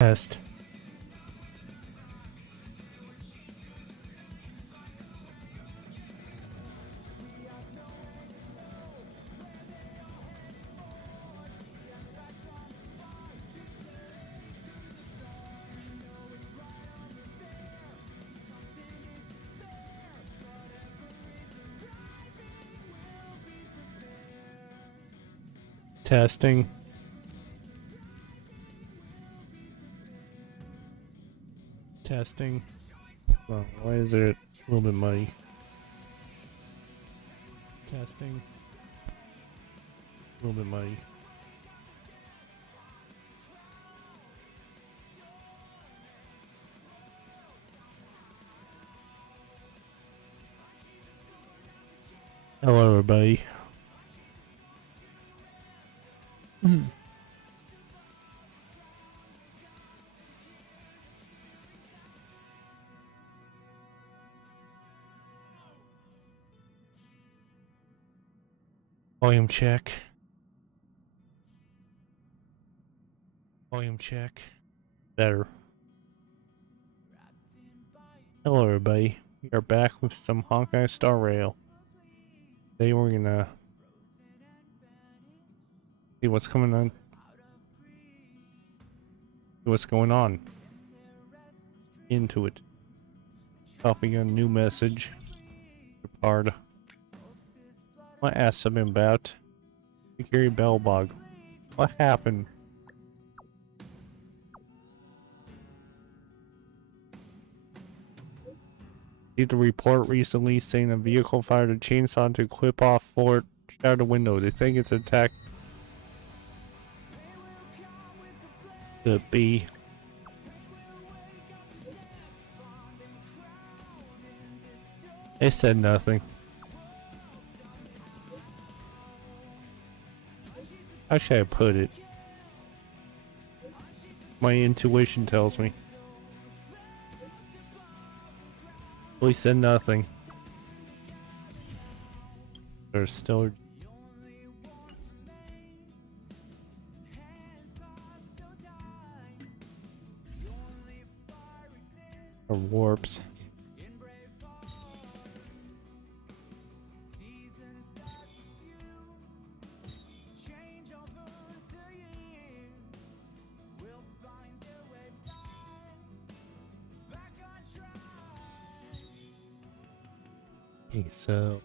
Test. Testing. Testing. Oh, why is it a little bit muddy? Testing. A little bit muddy. Hello, everybody. Volume check. Volume check. Better. Hello, everybody. We are back with some Honkai Star Rail. Today we're gonna see what's coming on. See what's going on. Into it. Copying a new message. Part. I asked something about Gary Bellbog. What happened? Received a report recently saying a vehicle fired a chainsaw to clip off Fort out the window. They think it's an attack. The B. They said nothing. How should I put it? My intuition tells me. We said nothing. There's still warps. Okay, so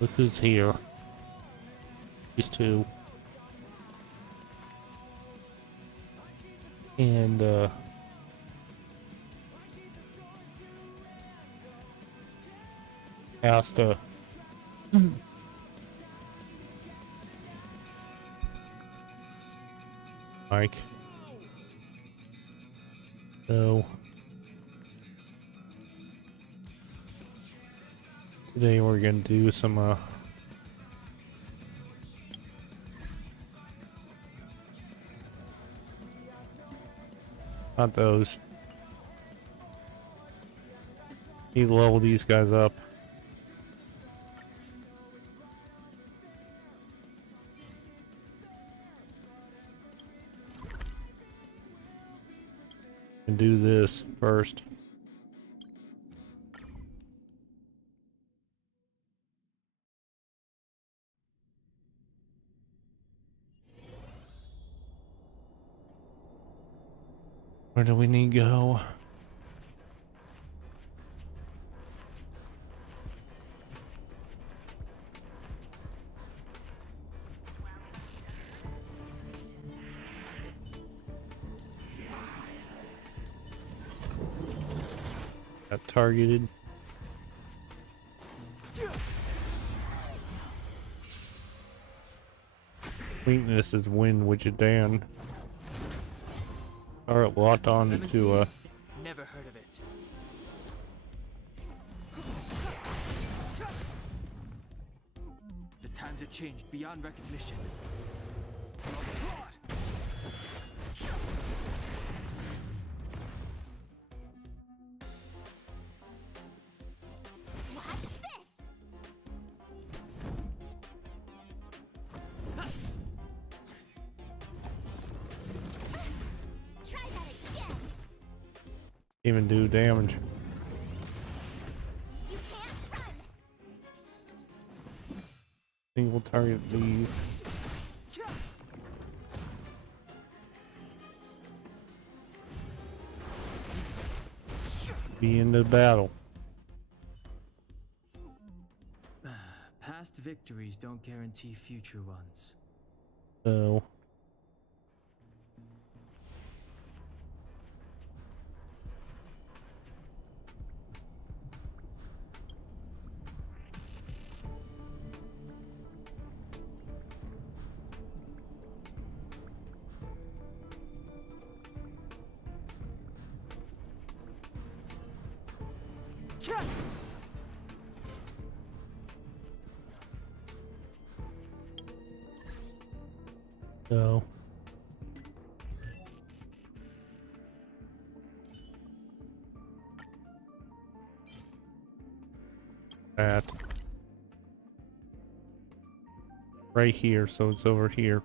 look who's here. These two. And Asta. Mike. So today we're gonna do some not those. Need to level these guys up. And do this first. Where do we need to go? Got targeted. Weakness is wind, which is down. Alright, locked on to Never heard of it. The times have changed beyond recognition. Even do damage. You can't run. Single target leave. Be in the battle. Past victories don't guarantee future ones. So so that right here, so it's over here.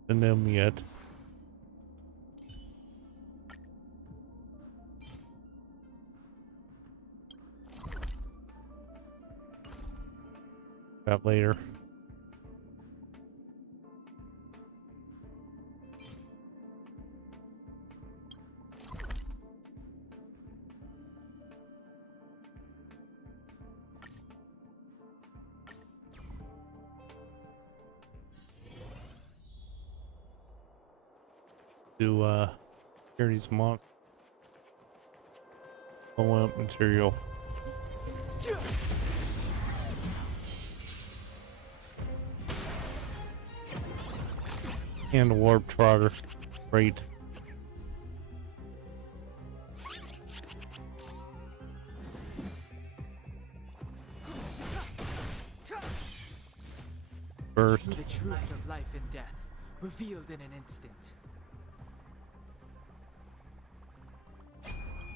And yet. That later. To clear these monsters. Pull up material. And a warp trotter. Great. Burst. The truth of life and death, revealed in an instant.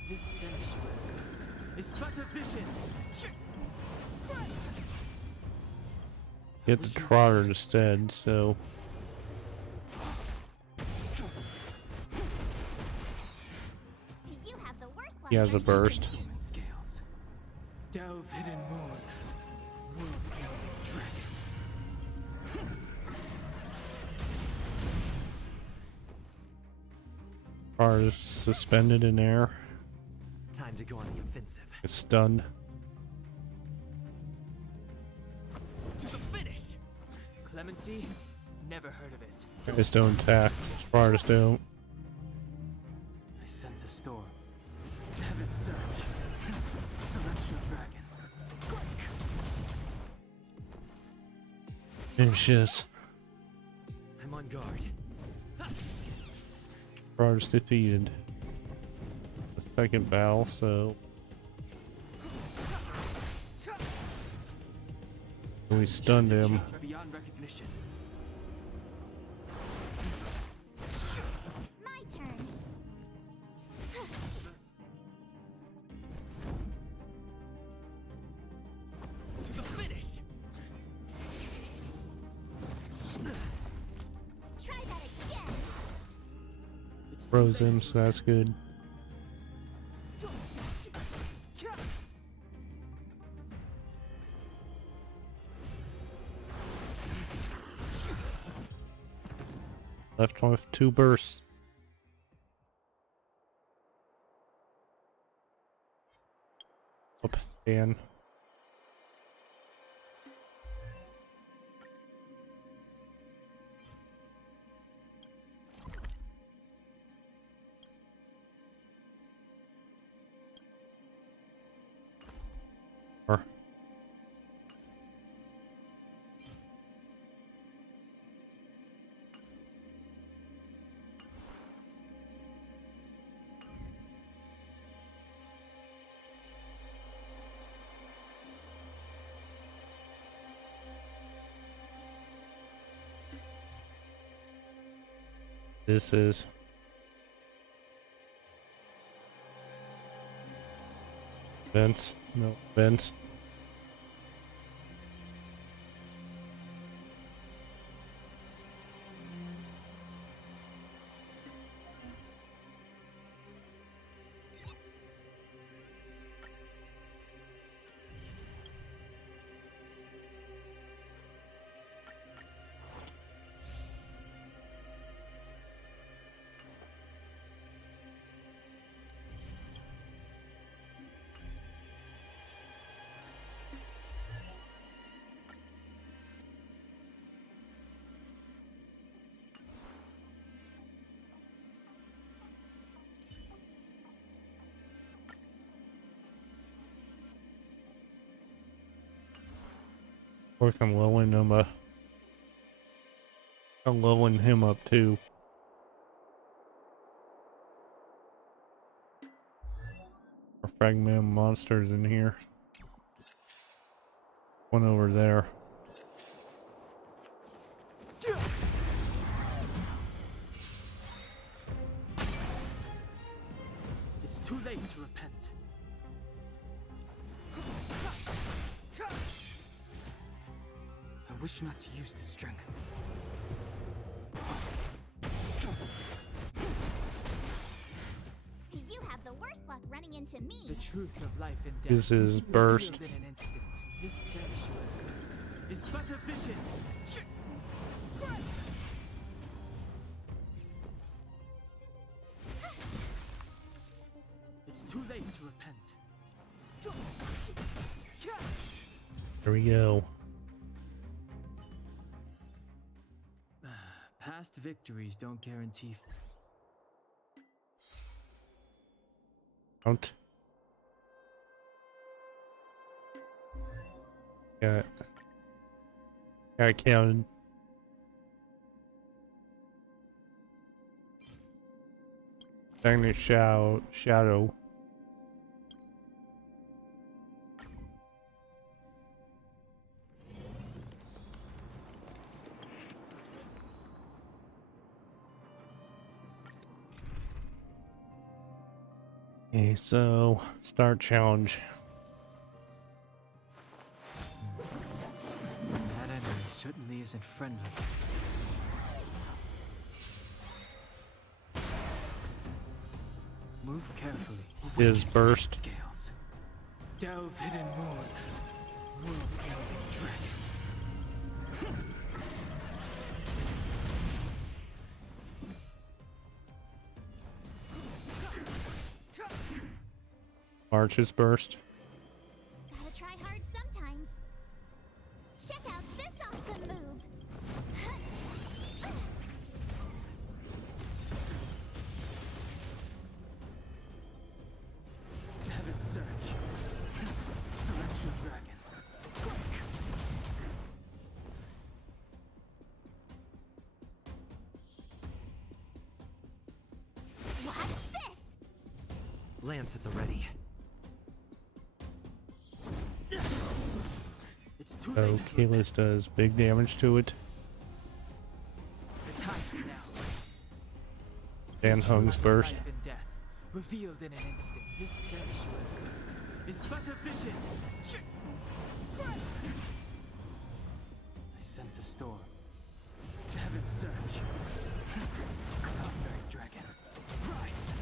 This sanctuary is but a vision. Get the trotter instead, so You have the worst luck. he has a burst. Human scales. Delve hidden moon. World-cleansing dragon. Trotter is suspended in air. Time to go on the offensive. It's stunned. To the finish. Clemency? Never heard of it. Guys don't attack. Trotters don't. I sense a storm. Heaven's surge. Celestial dragon. Finish this. I'm on guard. Trotter's defeated. The second battle, so we stunned him. Beyond recognition. My turn. To the finish. Try that again. Froze him, so that's good. Left one with 2 bursts. Up and This is vents. No vents. Work on lowering him up. I'm lowering him up too. Or fragment monsters in here. One over there. It's too late to repent. I wish not to use the strength. You have the worst luck running into me. The truth of life and death. This is burst. revealed in an instant. This sanctuary is but a vision. It's too late to repent. There we go. Past victories don't guarantee. Count. Yeah. I counted. Stagnant shadow. Okay, so start challenge. That enemy certainly isn't friendly. Move carefully. His burst. Scales. Delve hidden moon. World cleansing dragon. Arches burst. Gotta try hard sometimes. Check out this awesome move. Heaven's Surge. Celestial dragon. Watch this. Lance at the ready. It's too So late to Kalis repent. does big damage to it. The time is now. Dan Hung's burst. Life and death, revealed in an instant. This sanctuary is but a vision. I sense a storm. Heaven's Surge. Cloudberry dragon. Rise.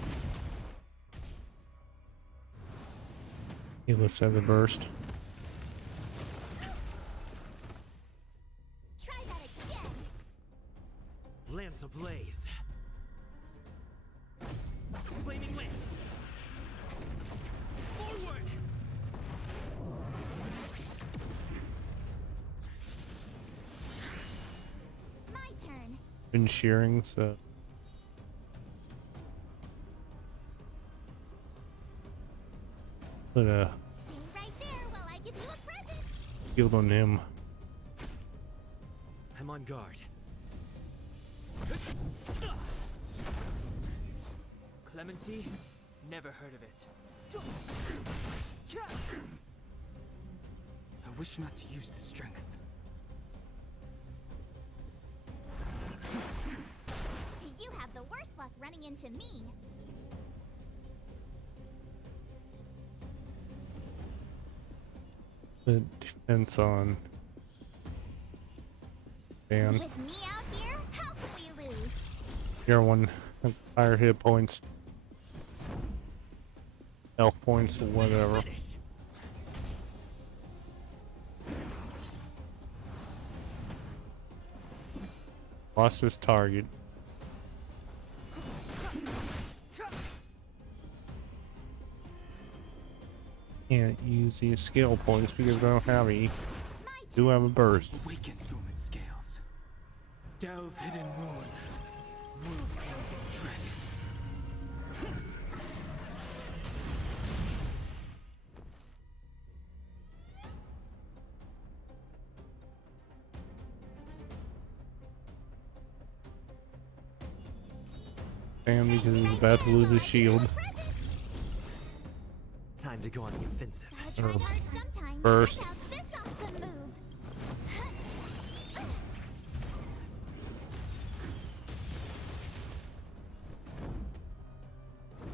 Kalis has a burst. Try that again. Lance ablaze. Flaming lance. Forward. My turn. Been shearing, so put a Stay right there while I give you a present. shield on him. I'm on guard. Clemency? Never heard of it. I wish not to use the strength. You have the into me. The defense on. Dan. With me out here, how can we lose? Your one has higher hit points. Health points or whatever. Finish. Lost his target. Can't use these skill points because I don't have any. Do have a burst. Awaken human scales. Delve hidden moon. Move tails of dragon. And because he's about to lose his shield. Time to go on the offensive. Gotta try hard sometimes. First. Check out this awesome move.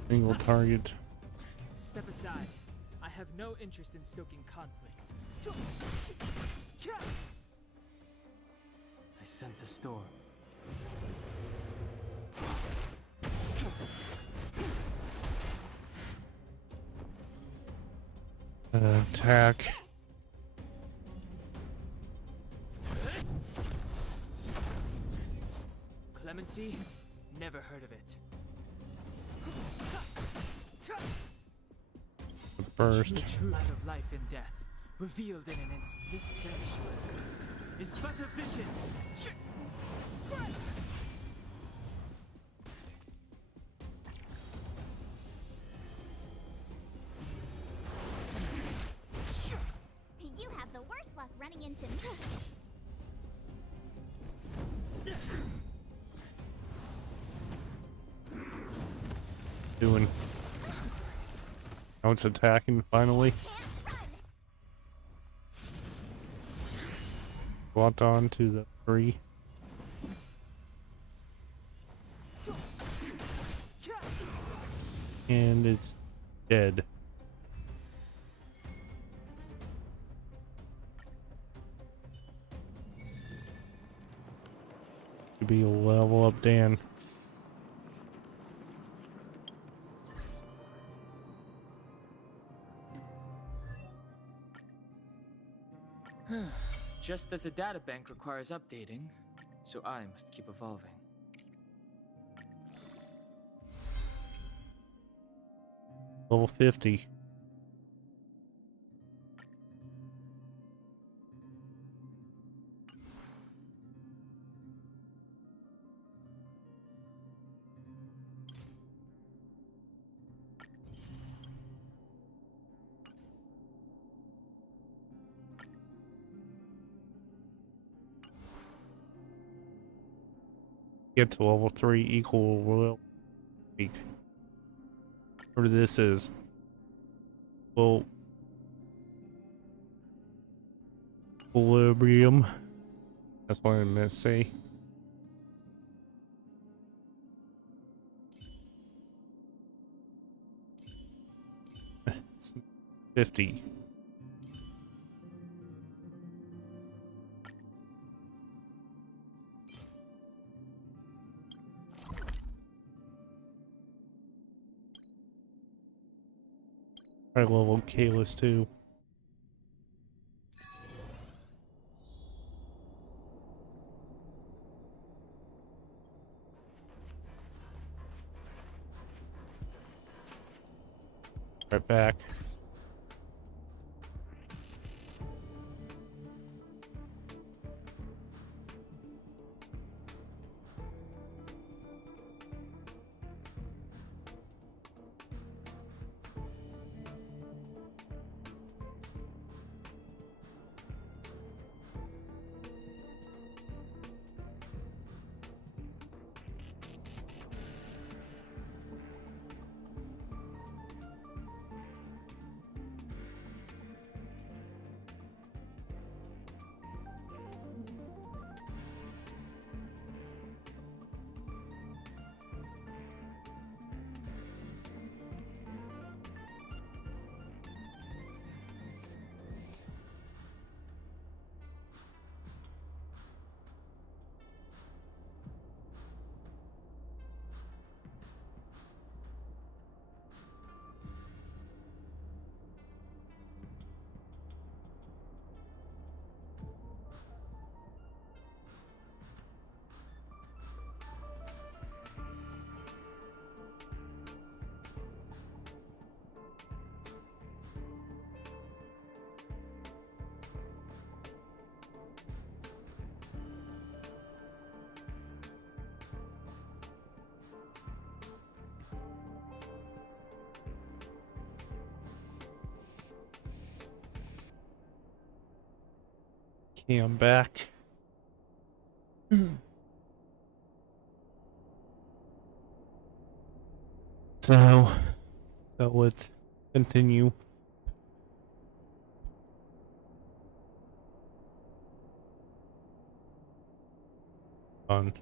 Single target. Step aside. I have no interest in stoking conflict. I sense a storm. Attack. Clemency? Never heard of it. Burst. The truth of life and death, revealed in an instant. This sanctuary is but a vision. You have the worst luck running into me. Doing. Now it's attacking finally. Can't run. Walked on to the 3. And it's dead. Could be a level up Dan. Just as the databank requires updating, so I must keep evolving. Level 50. Get to level 3 equal royal week. Or this is. Well, equilibrium. That's what I meant to say. It's 50. I level Kalis too. Right back. Okay, I'm back. So let's continue. On.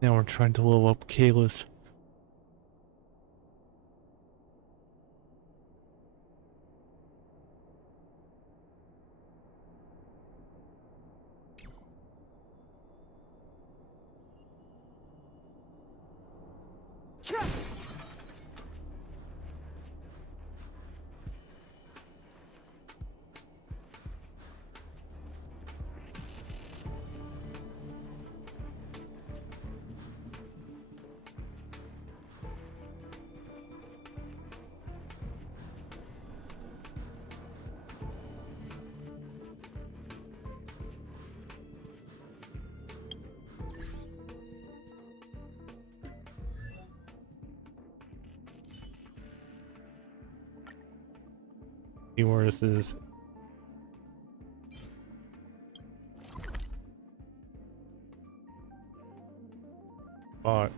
Now we're trying to level up Kayla's. See where this is. But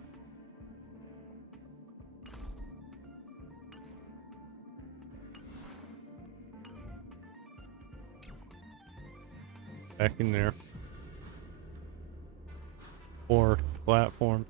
back in there. Or platform.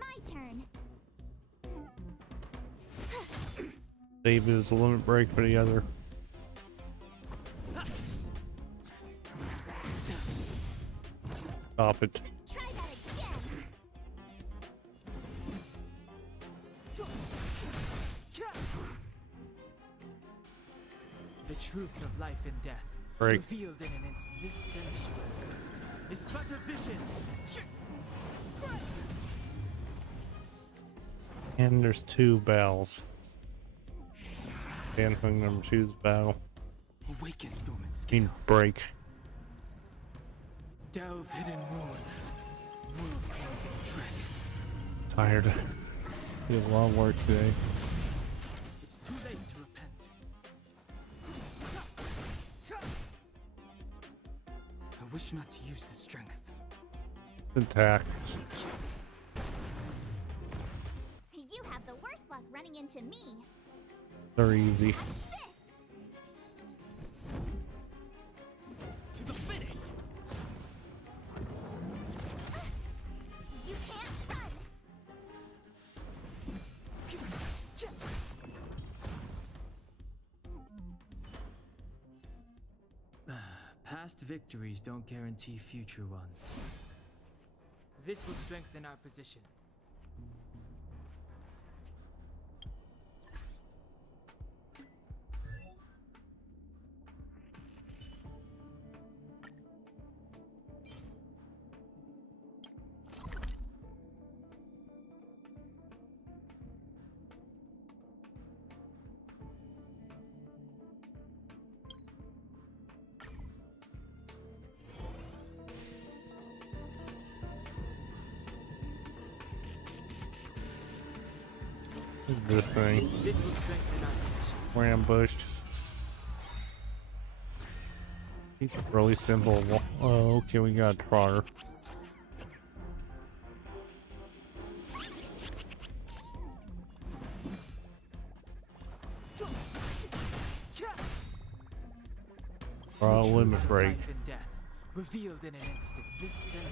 My turn. Save is a limit break for the other. Stop it. Try that again. The truth of life and death, Break. revealed in an instant. This sanctuary is but a vision. And there's 2 battles. Dancing number 2's battle. Awaken dormant Mean scales. break. Delve hidden moon. Move cleansing dragon. Tired. Did a lot of work today. It's too late to repent. I wish not to use the strength. Attack. You have the worst luck running into me. They're easy. Watch this. To the finish. You can't run. Past victories don't guarantee future ones. This will strengthen our position. This thing. This will strengthen our position. We're ambushed. It's really simple. Oh, okay, we got a trotter. Limit Truth of break. Life and death, revealed in an instant. This sanctuary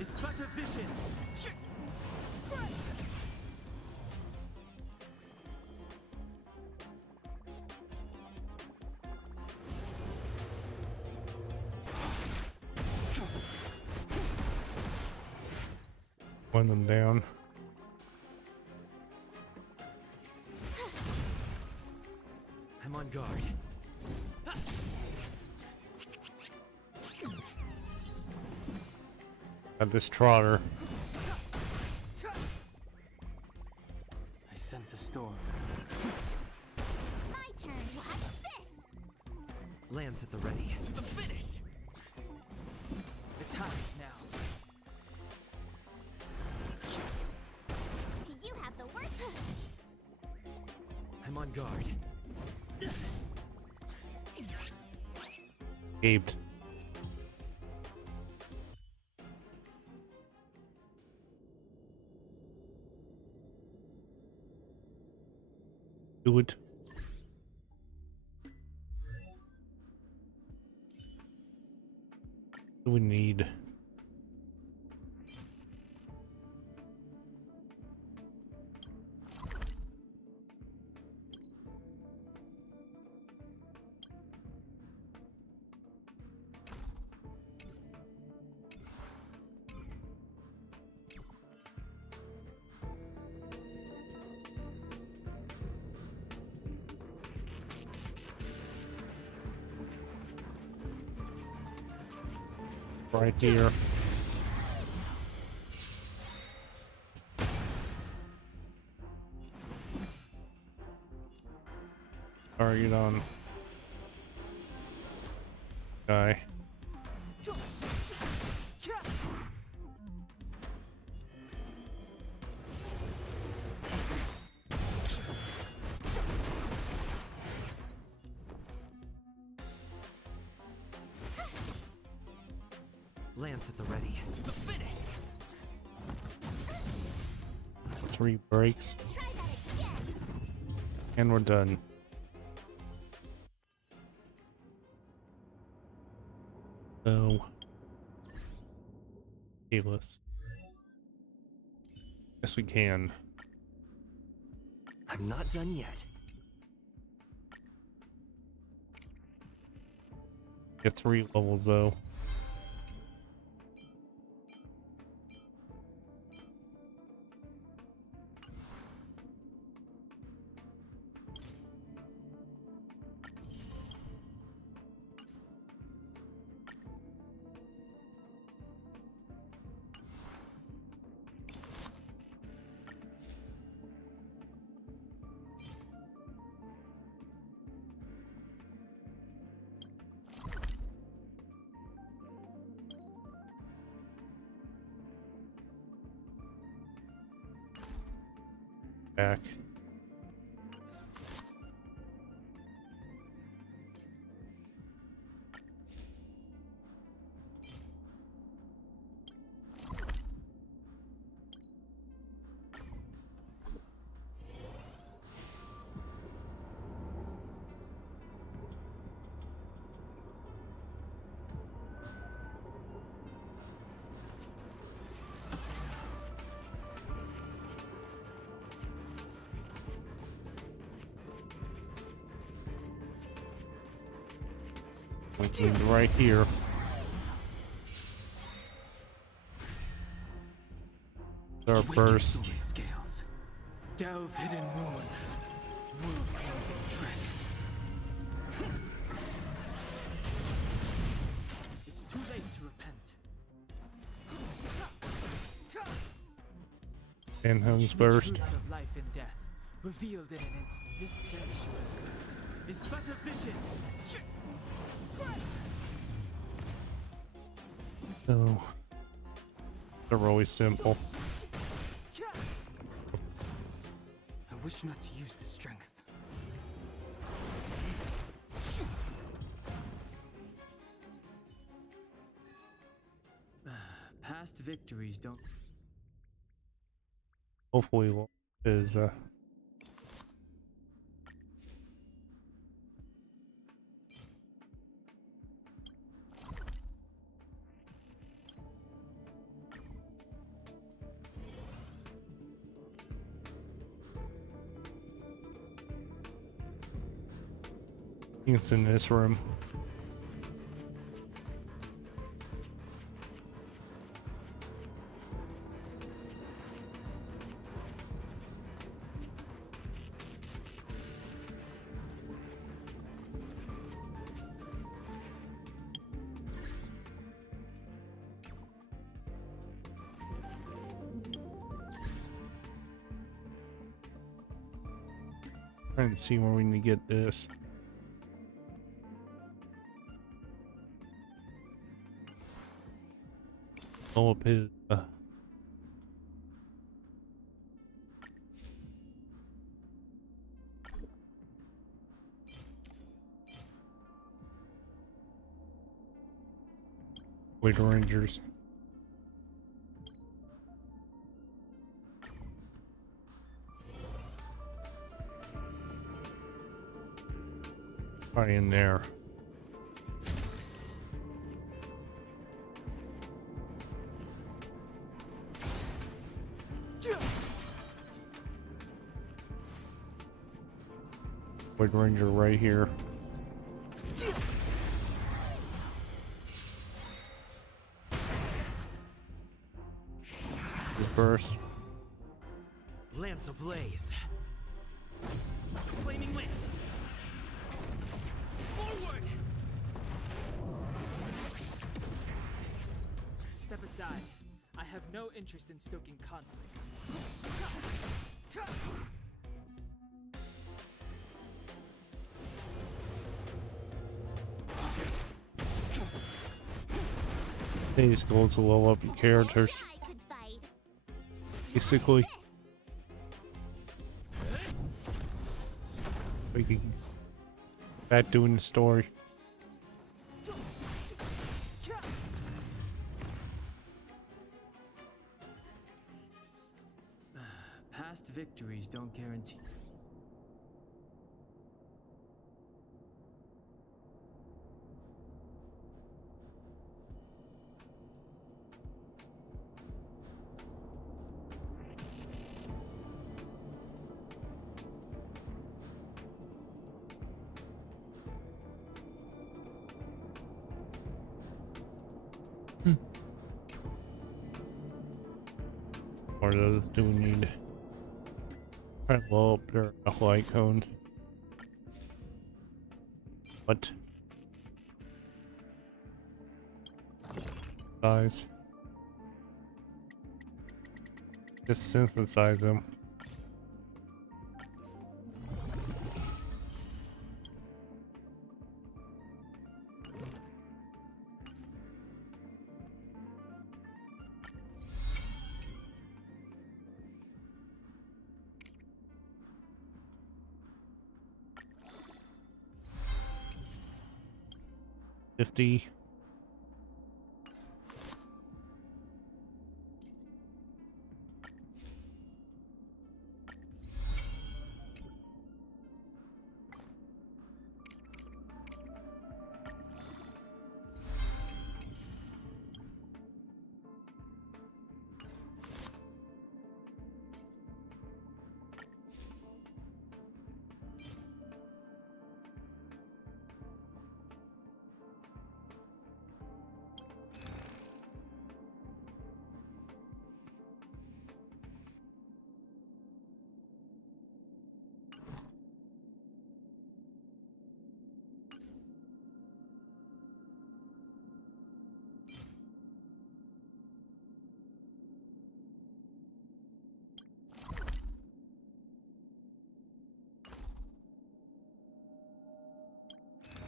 is but a vision. Wind them down. guard. Got this trotter. I sense a storm. My turn. Watch this. Lands at the ready. To the finish! The time is now. You have the worst. I'm on guard. Aped. Do it. What do we need? Right here. Target on guy. Lance at the ready. To the finish! 3 breaks. Try that again. And we're done. So, keyless. Yes, we can. I'm not done yet. Get 3 levels though. Back. Pointing right here. Our first. Sword scales. Delve hidden moon. Move cleansing dragon. It's too late to repent. And Helm's The burst. truth of life and death, revealed in an instant. This sanctuary is but a vision. So they're really simple. I wish not to use the strength. Past victories don't. Hopefully is I think it's in this room. Trying to see where we need to get this. Blow up his Wait Rangers. Right in there. Wait Ranger right here. Disperse. Lance ablaze. Flaming lance. Forward. Step aside. I have no interest in stoking conflict. These goals to level up your characters. I could fight. Basically, we can get back doing the story. Past victories don't guarantee. Or those do we need? Try to blow up their light cones. What? Guys. Just synthesize them. $50.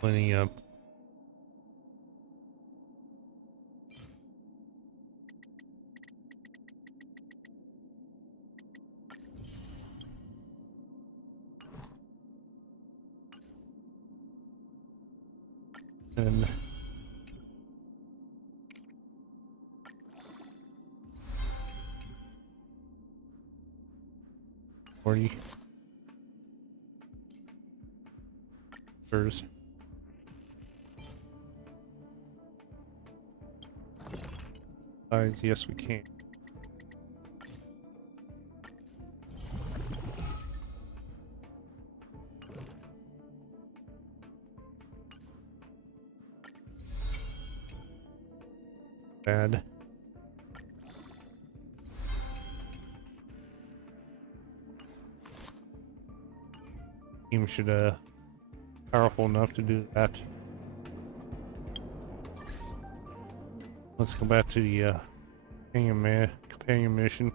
Cleaning up. And 40. First. Yes, we can. Bad. Team should powerful enough to do that. Let's go back to the companion mission.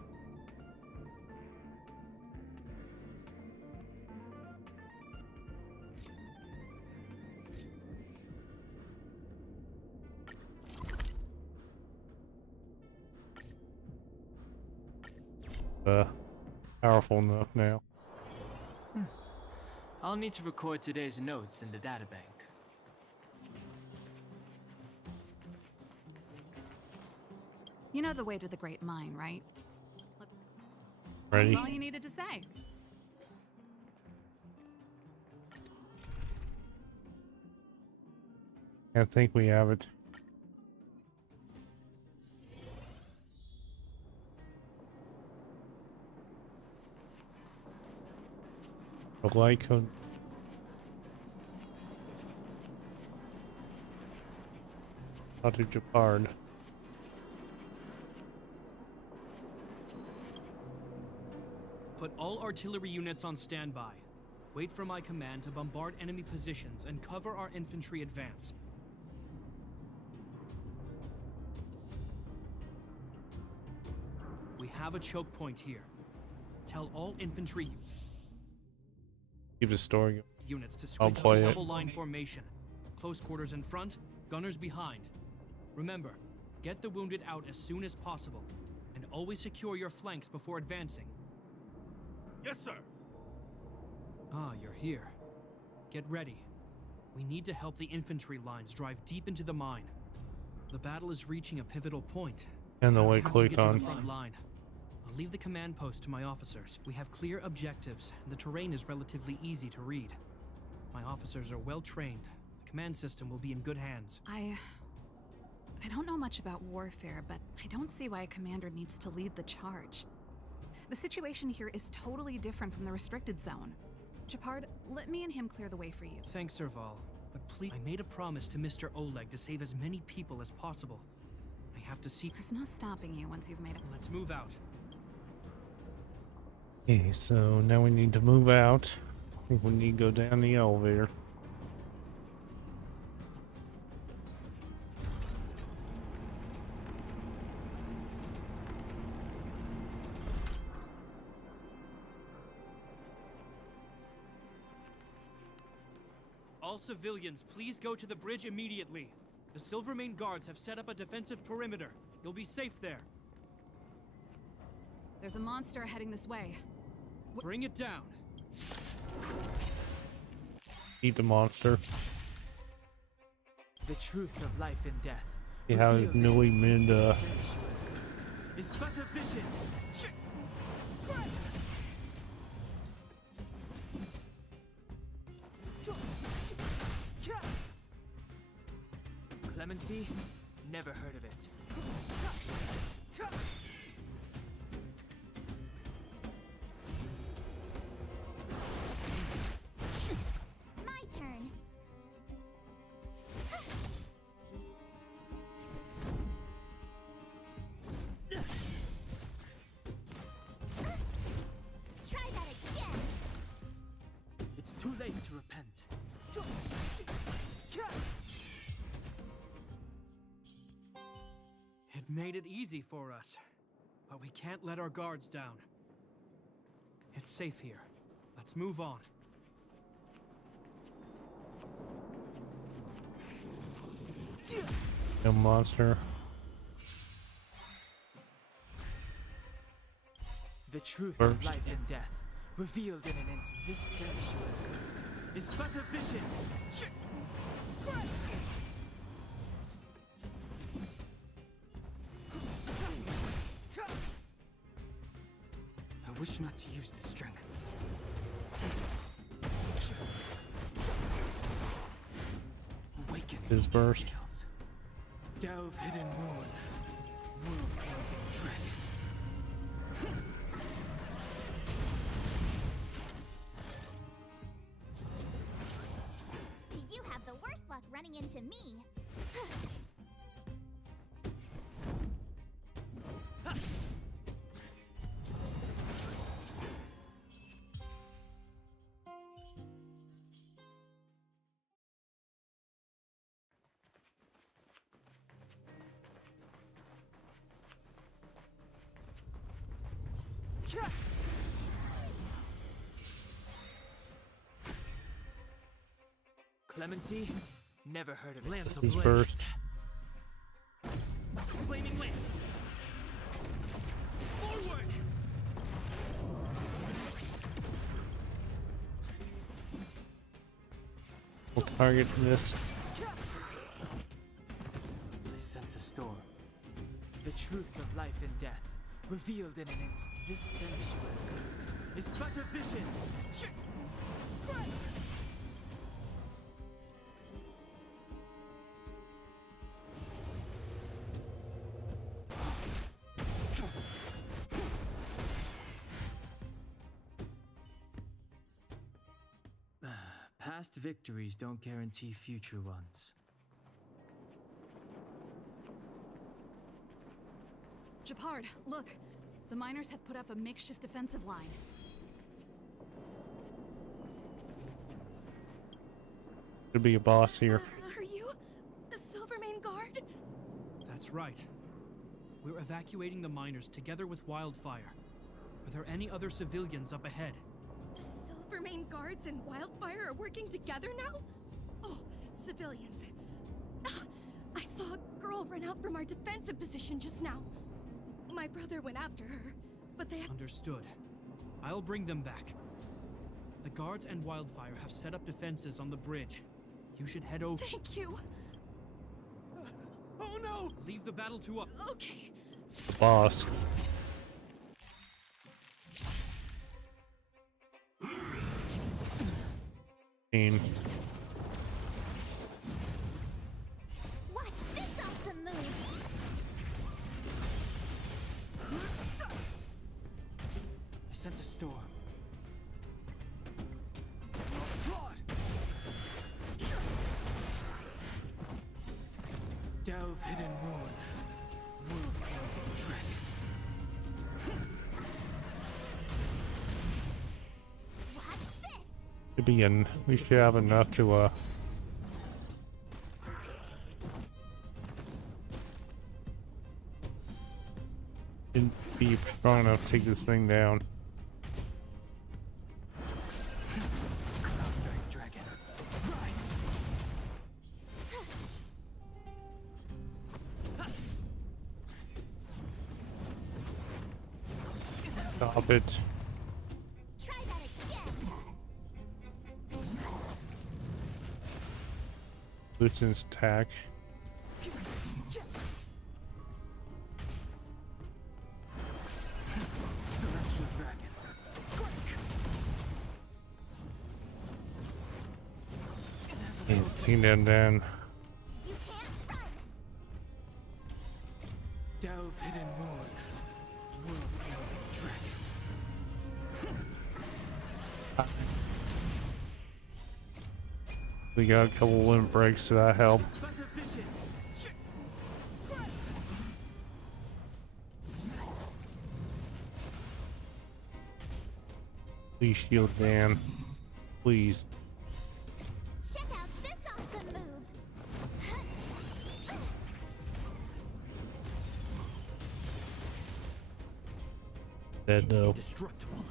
powerful enough now. I'll need to record today's notes in the databank. You know the way to the Great Mine, right? Ready? That's all you needed to say. I think we have it. The light code. Dr. Japard. Put all artillery units on standby. Wait for my command to bombard enemy positions and cover our infantry advance. We have a choke point here. Tell all infantry Keep the story. units to I'll switch to play it. double line formation. Close quarters in front, gunners behind. Remember, get the wounded out as soon as possible, and always secure your flanks before advancing. Yes, sir. Ah, you're here. Get ready. We need to help the infantry lines drive deep into the mine. The battle is reaching a pivotal point. And the We way have to click get to on. the front line. I'll leave the command post to my officers. We have clear objectives, and the terrain is relatively easy to read. My officers are well trained. The command system will be in good hands. I don't know much about warfare, but I don't see why a commander needs to lead the charge. The situation here is totally different from the restricted zone. Japard, let me and him clear the way for you. Thanks, Serval. But please, I made a promise to Mr. Oleg to save as many people as possible. I have to see. There's no stopping you once you've made it. Let's move out. Okay, so now we need to move out. I think we need to go down the elevator. All civilians, please go to the bridge immediately. The Silvermane guards have set up a defensive perimeter. You'll be safe there. There's a monster heading this way. Bring it down. Eat the monster. The truth of life and death. See how revealed in newly its mid essential is but a vision. Clemency? Never heard of it. My turn. Try that again. It's too late to repent. It made it easy for us. But we can't let our guards down. It's safe here. Let's move on. No monster. The truth First. of life and death, revealed in an instant. This sanctuary is but a vision. I wish not to use the strength. Awaken His burst. skills. Delve hidden moon. Moon cleansing dragon. You have the worst luck running into me. Clemency? Never heard of it. Lance His ablaze. burst. Flaming lance. Forward! We'll target this. I sense a storm. The truth of life and death, revealed in an instant. This sanctuary is but a vision. Past victories don't guarantee future ones. Japard, look. The miners have put up a makeshift defensive line. Could be a boss here. Are you the Silvermane Guard? That's right. We're evacuating the miners together with Wildfire. Are there any other civilians up ahead? The Silvermane Guards and Wildfire are working together now? Oh, civilians. Ah, I saw a girl run out from our defensive position just now. My brother went after her, but they... Understood. I'll bring them back. The guards and Wildfire have set up defenses on the bridge. You should head over. Thank you. Oh no! Leave the battle to us. Okay. Boss. Watch this awesome move. I sense a storm. Delve hidden moon. World cleansing dragon. Watch this. Should be in. We should have enough to be strong enough to take this thing down. Dragon. Stop it. Try that again. Lucian's attack. Celestial dragon. He's teamed in then. You can't run. Delve hidden moon. World cleansing dragon. We got a couple limit breaks, so that helped. It's but a vision. Please shield Dan. Please. Check out this awesome move. Dead though. Destructible.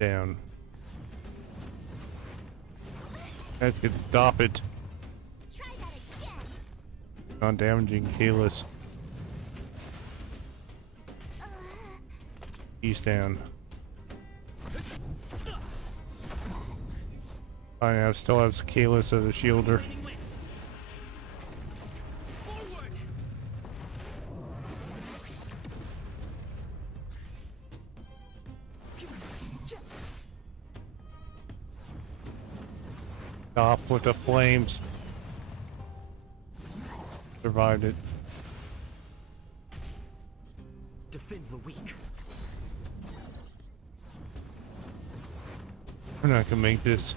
Down. Guys could stop it. Try that again. Not damaging Kalis. He's down. I still have Kalis as a shielder. Stop with the flames. Survived it. Defend the weak. We're not gonna make this.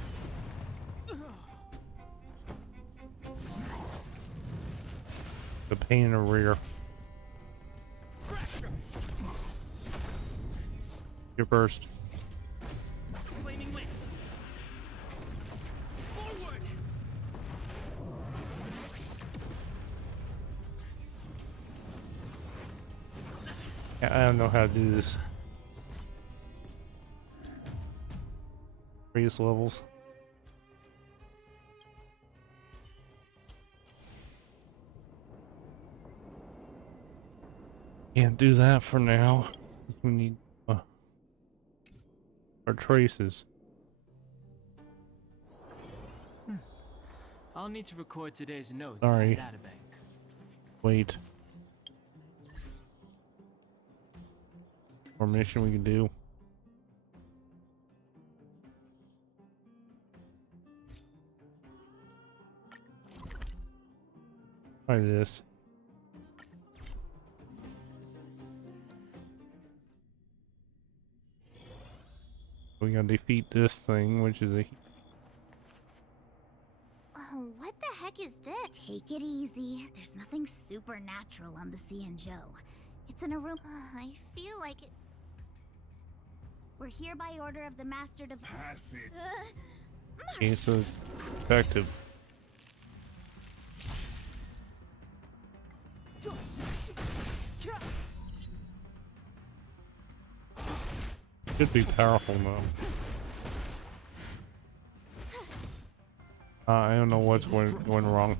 The pain in the rear. Your burst. Flaming lance. Forward. I don't know how to do this. Previous levels. Can't do that for now. We need our traces. I'll need to record today's notes Sorry. in the databank. Wait. More mission we can do. Try this. We gotta defeat this thing, which is a What the heck is this? Take it easy. There's nothing supernatural on the C&Joe. It's in a room. I feel like it. We're here by order of the Master of. Pass it. okay, so it's effective. Should be powerful though. I don't know what's going wrong.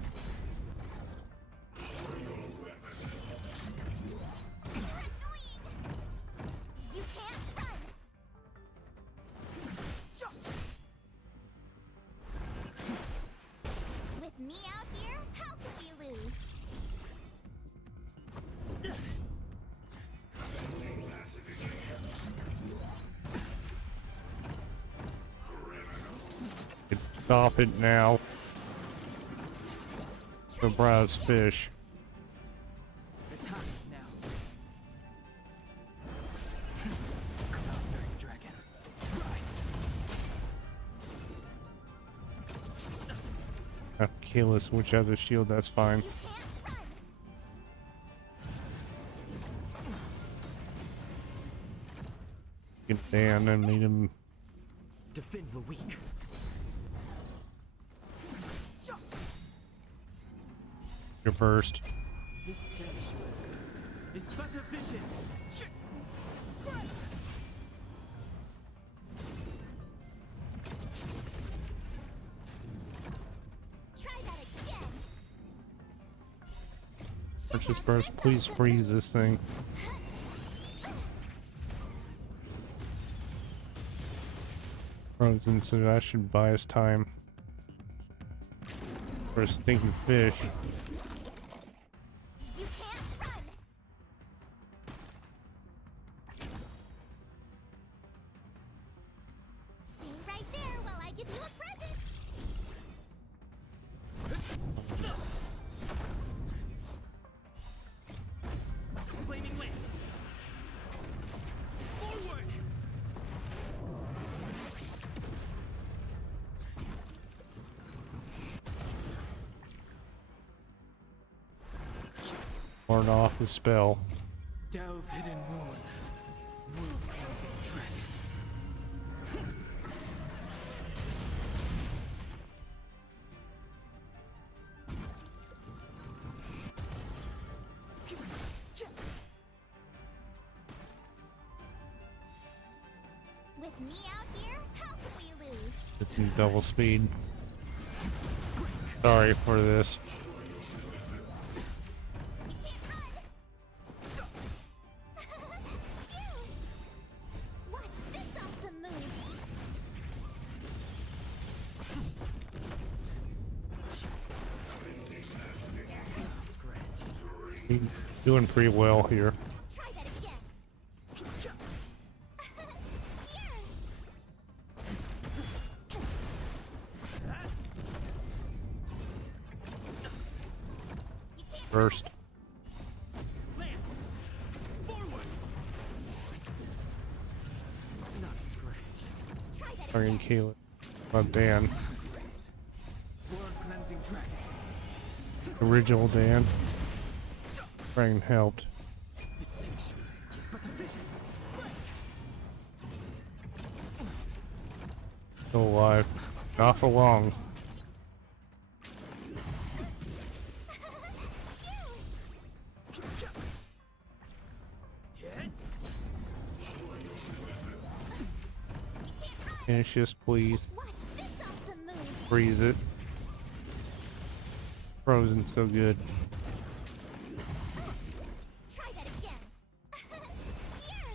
You can't run. With me out here, how can we lose? Stop it now. The brass fish. The time is now. Mountaineering dragon. Rise. Kill us, which has a shield, that's fine. You can't run. Get Dan and made him Defend the weak. your burst. This sanctuary is but a vision. Try that again. Purchase burst, please freeze this thing. Frozen, so that should buy us time. For a stinking fish. You can't run. Stay right there while I give you a present. Flaming lance. Forward. Ward off the spell. Delve hidden moon. World cleansing dragon. With me out here, how can we lose? It's in double speed. Sorry for this. You can't run. You. Watch this awesome move. He's doing pretty well here. Try that again. Here. You can't First. Lance. Forward. Not scratch. try that I again. can kill it. Oh, Dan. Grace. World cleansing dragon. Original Dan. Dragon helped. This sanctuary is but a vision. Still alive. Not for long. Hit. Finish this, please. Watch this awesome move. Freeze it. Frozen so good. Try that again. Here.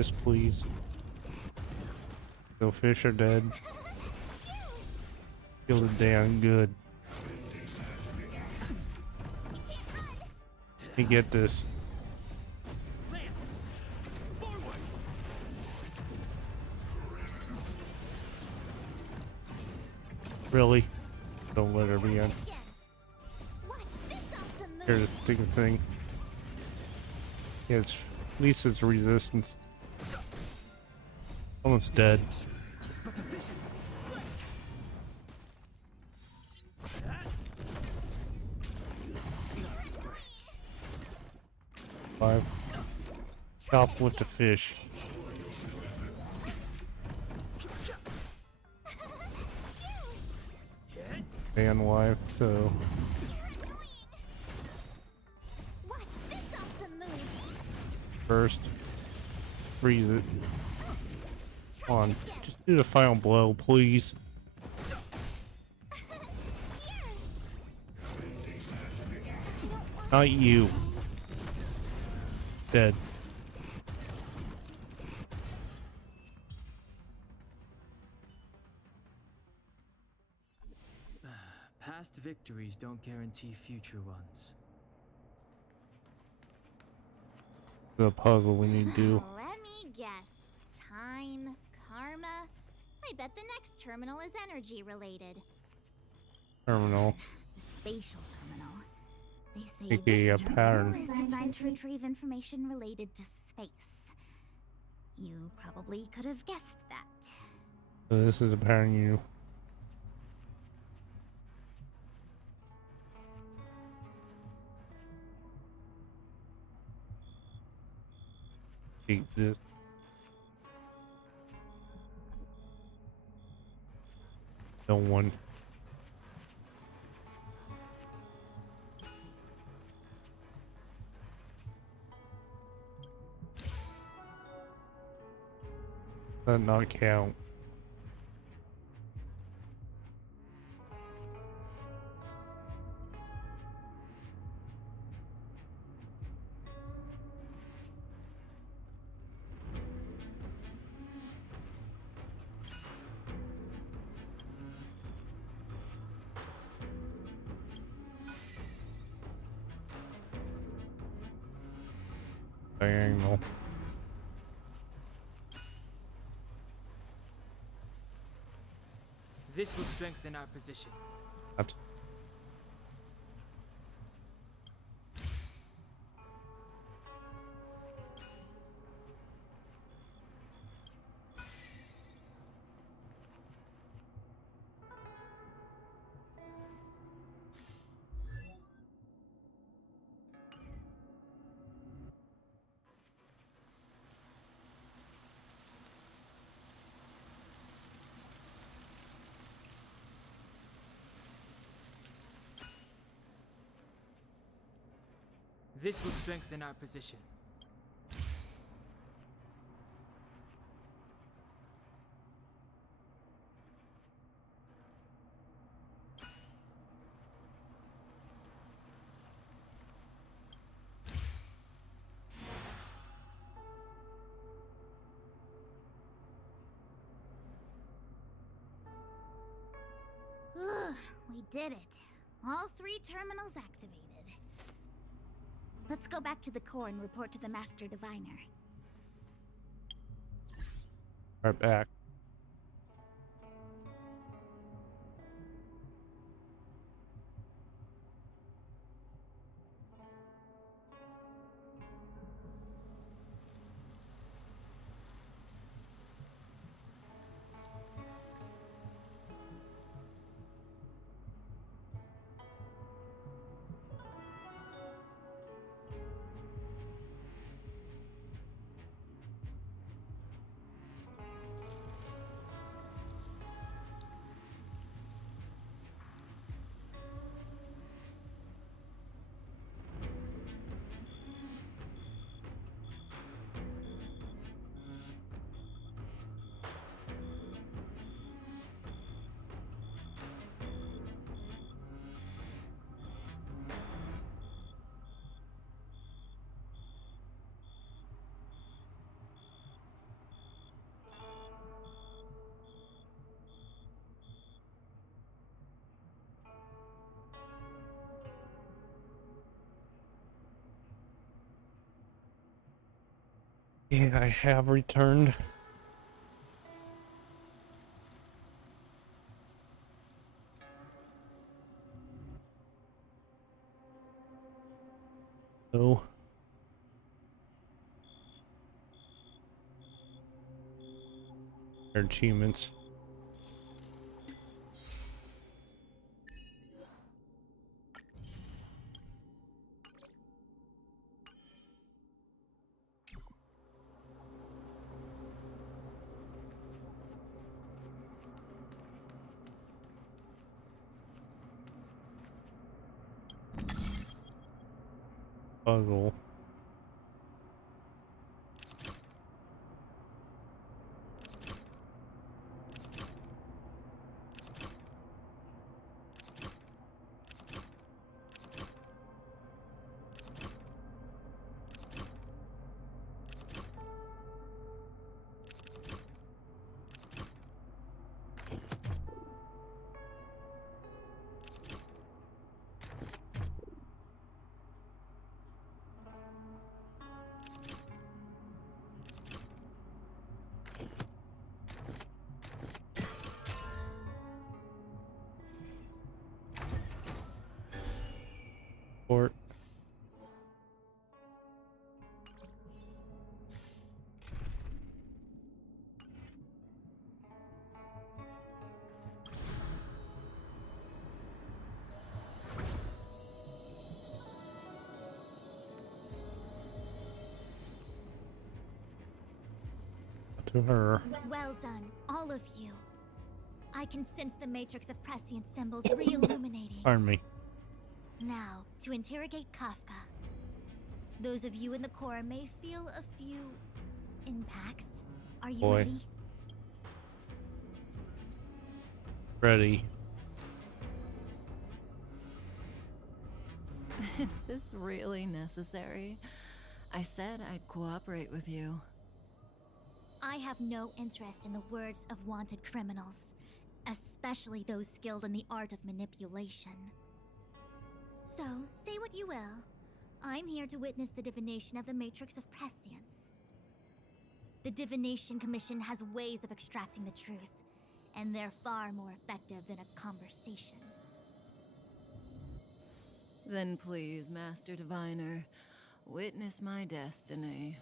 Just please. No fish are dead. Feel damn good. Let me get this. Really? Don't let her be on. Here's the big thing. Yeah, at least it's resistance. Almost dead. Five. Chop with the fish. And wife, so. First, freeze it. Come on, just do the final blow, please. Not you. Dead. Past victories don't guarantee future ones. The puzzle we need to do. Let me guess. Time, karma. I bet the next terminal is energy related. Terminal. The spatial terminal. They say AKA a this terminal pattern. is designed to retrieve information related to space. You probably could have guessed that. So this is a pattern you. Take this. No one. That not count. Diagonal. This will strengthen our position. That's This will strengthen our position. We did it. All 3 terminals activated. Let's go back to the core and report to the Master Diviner. right back. Yeah, I have returned. So achievements. Puzzle. Port. To her. Well done, all of you. I can sense the matrix of prescient symbols re-illuminating. Pardon me. Now, to interrogate Kafka. Those of you in the core may feel a few impacts. Are you Boy. ready? Ready. Is this really necessary? I said I'd cooperate with you. I have no interest in the words of wanted criminals, especially those skilled in the art of manipulation. So, say what you will. I'm here to witness the divination of the Matrix of Prescience. The Divination Commission has ways of extracting the truth, and they're far more effective than a conversation. Then please, Master Diviner, witness my destiny.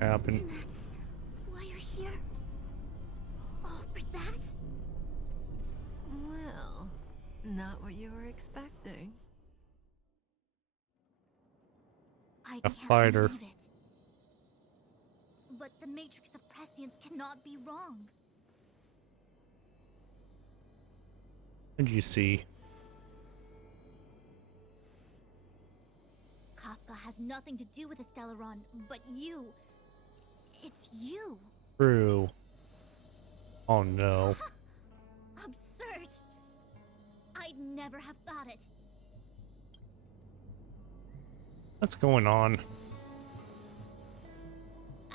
Happened. Why you're here? All for that? Well, not what you were expecting. I A can't fighter. believe it. But the Matrix of Prescience cannot be wrong. What did you see? Kafka has nothing to do with the Stellaron, but you. It's you. True. Oh no. Absurd. I'd never have thought it. What's going on?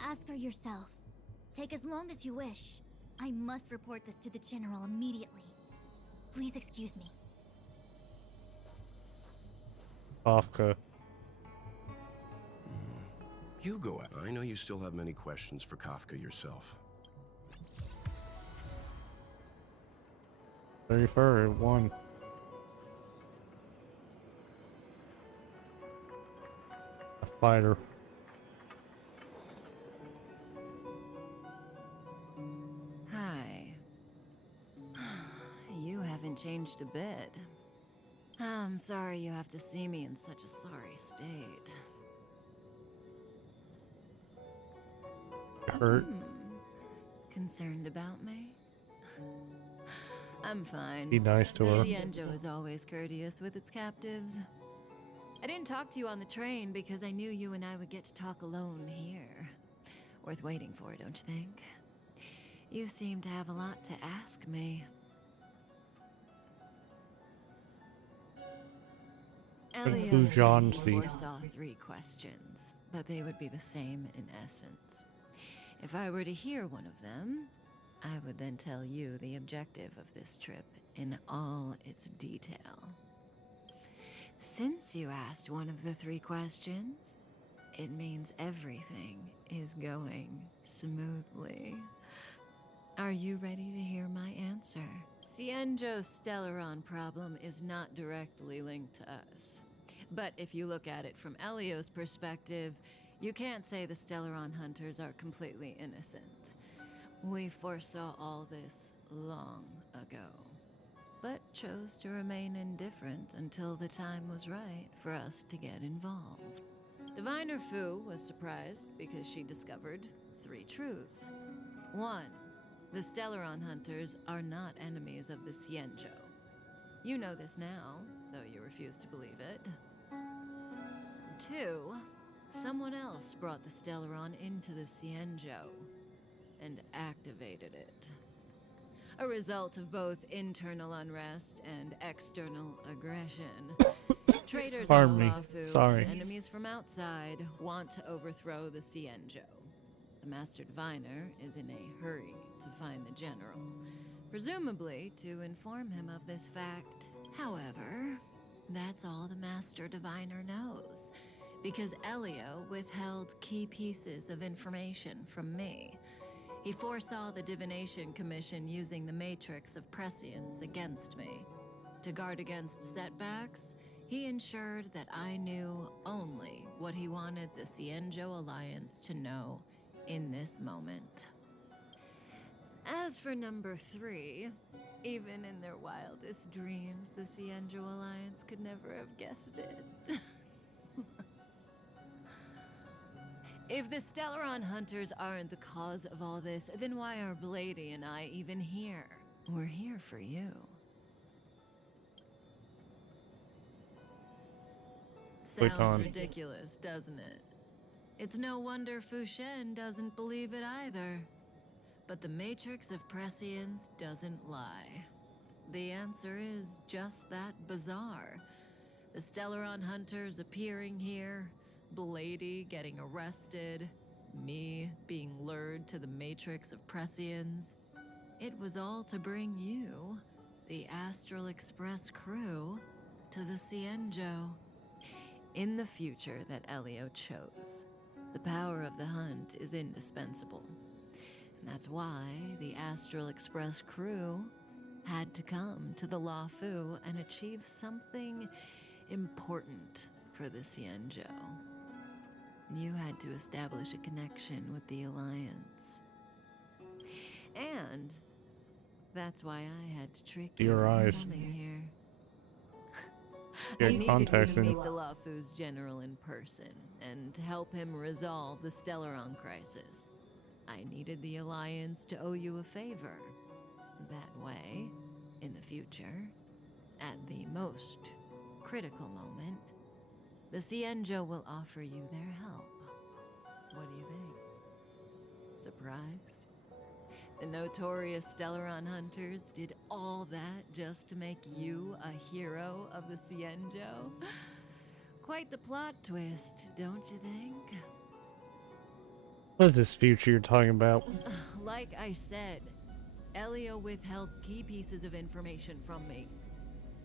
Ask her yourself. Take as long as you wish. I must report this to the General immediately. Please excuse me. Kafka. You go out. I know you still have many questions for Kafka yourself. Very fur. One. A fighter. Hi. You haven't changed a bit. I'm sorry you have to see me in such a sorry state. Hurt. Concerned about me? I'm fine. Be nice to The her. Cienjo is always courteous with its captives. I didn't talk to you on the train because I knew you and I would get to talk alone here. Worth waiting for, don't you think? You seem to have a lot to ask me. Elio said John he see. foresaw 3 questions, but they would be the same in essence. If I were to hear one of them, I would then tell you the objective of this trip in all its detail. Since you asked one of the 3 questions, it means everything is going smoothly. Are you ready to hear my answer? Cienjo's Stellaron problem is not directly linked to us. But if you look at it from Elio's perspective, you can't say the Stellaron hunters are completely innocent. We foresaw all this long ago, but chose to remain indifferent until the time was right for us to get involved. Diviner Fu was surprised because she discovered 3 truths. 1. The Stellaron hunters are not enemies of the Cienjo. You know this now, though you refuse to believe it. 2. Someone else brought the Stellaron into the Cienjo and activated it. A result of both internal unrest and external aggression. Traitors on Pardon the me. Lafu Sorry. and enemies from outside want to overthrow the Cienjo. The Master Diviner is in a hurry to find the General, presumably to inform him of this fact. However, that's all the Master Diviner knows, because Elio withheld key pieces of information from me. He foresaw the Divination Commission using the Matrix of Prescience against me. To guard against setbacks, he ensured that I knew only what he wanted the Cienjo Alliance to know in this moment. As for number 3, even in their wildest dreams, the Cienjo Alliance could never have guessed it. If the Stellaron hunters aren't the cause of all this, then why are Blady and I even here? We're here for you. Click Sounds on. ridiculous, doesn't it? It's no wonder Fu Shen doesn't believe it either. But the Matrix of Prescience doesn't lie. The answer is just that bizarre. The Stellaron hunters appearing here, Blady getting arrested, me being lured to the Matrix of Prescience. It was all to bring you, the Astral Express crew, to the Cienjo. In the future that Elio chose, the power of the hunt is indispensable. And that's why the Astral Express crew had to come to the Lafu and achieve something important for the Cienjo. You had to establish a connection with the Alliance. And that's why I had to trick you Your into eyes. coming here. Get I needed you context to in. meet the Lafu's general in person and to help him resolve the Stellaron crisis. I needed the Alliance to owe you a favor. That way, in the future, at the most critical moment, the Cienjo will offer you their help. What do you think? Surprised? The notorious Stellaron hunters did all that just to make you a hero of the Cienjo? Quite the plot twist, don't you think? What is this future you're talking about? Like I said, Elio withheld key pieces of information from me.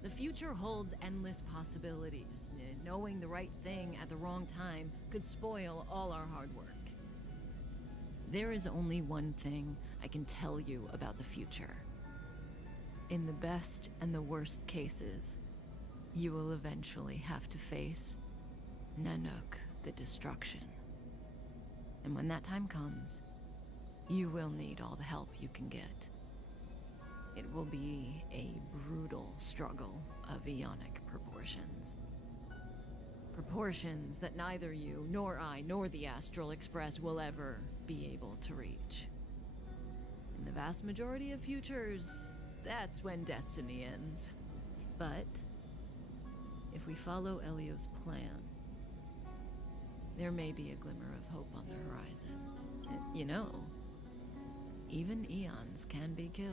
The future holds endless possibilities. Knowing the right thing at the wrong time could spoil all our hard work. There is only one thing I can tell you about the future. In the best and the worst cases, you will eventually have to face Nanook the Destruction. And when that time comes, you will need all the help you can get. It will be a brutal struggle of eonic proportions. Proportions that neither you, nor I, nor the Astral Express will ever be able to reach. In the vast majority of futures, that's when destiny ends. But if we follow Elio's plan, there may be a glimmer of hope on the horizon. You know, even eons can be killed.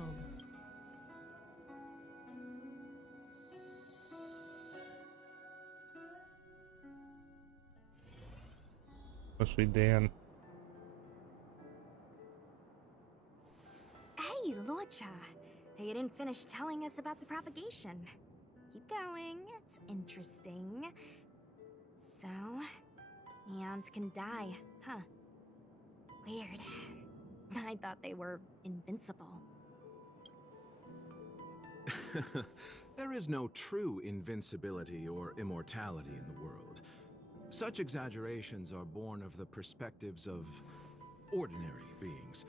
Must be Dan. Hey, Locha. You didn't finish telling us about the propagation. Keep going, it's interesting. So, eons can die, huh? Weird. I thought they were invincible. There is no true invincibility or immortality in the world. Such exaggerations are born of the perspectives of ordinary beings.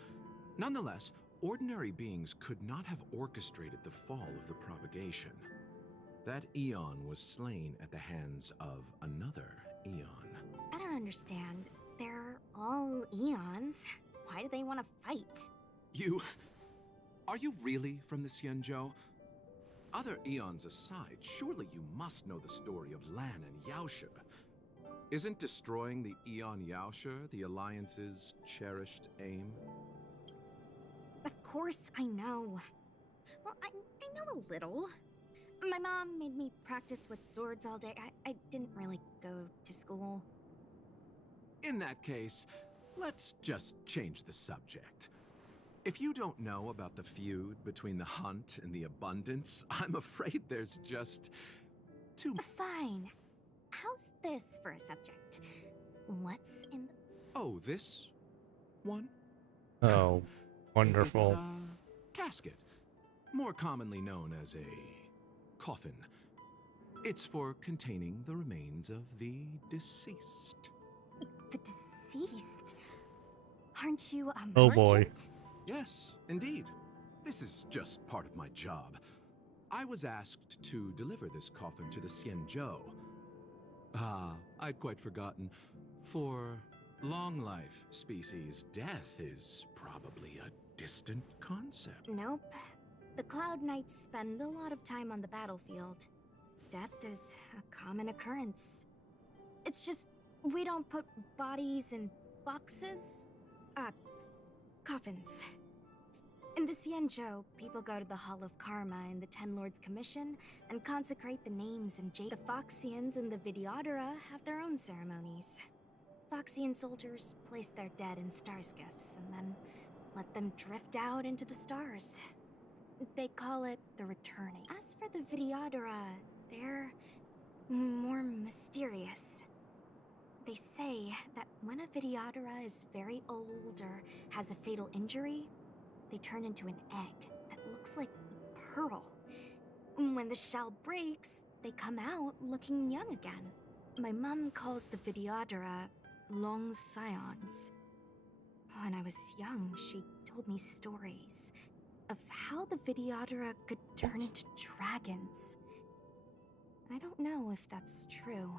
Nonetheless, ordinary beings could not have orchestrated the fall of the propagation. That eon was slain at the hands of another eon. I don't understand. They're all eons. Why do they want to fight? Are you really from the Xianzhou? Other eons aside, surely you must know the story of Lan and Yaoshe. Isn't destroying the Eon Yaoshe the Alliance's cherished aim? Of course I know. Well, I know a little. My mom made me practice with swords all day. I didn't really go to school. In that case, let's just change the subject. If you don't know about the feud between the Hunt and the Abundance, I'm afraid there's just too much. Fine. How's this for a subject? What's in the... Oh, this one? Oh, wonderful. It's a casket, more commonly known as a coffin. It's for containing the remains of the deceased. The deceased? Aren't you a Oh, merchant? boy. Yes, indeed. This is just part of my job. I was asked to deliver this coffin to the Xianzhou. Ah, I'd quite forgotten. For long life species, death is probably a distant concept. Nope. The Cloud Knights spend a lot of time on the battlefield. Death is a common occurrence. It's just, we don't put bodies in boxes. Coffins. In the Xianzhou, people go to the Hall of Karma in the Ten Lords Commission and consecrate the names and jade. The Foxians and the Vidyadhara have their own ceremonies. Foxian soldiers place their dead in star skiffs and then let them drift out into the stars. They call it the returning. As for the Vidyadhara, they're more mysterious. They say that when a Vidyadhara is very old or has a fatal injury, they turn into an egg that looks like a pearl. When the shell breaks, they come out looking young again. My mom calls the Vidyadhara long scions. When I was young, she told me stories of how the Vidyadhara could turn into dragons. I don't know if that's true.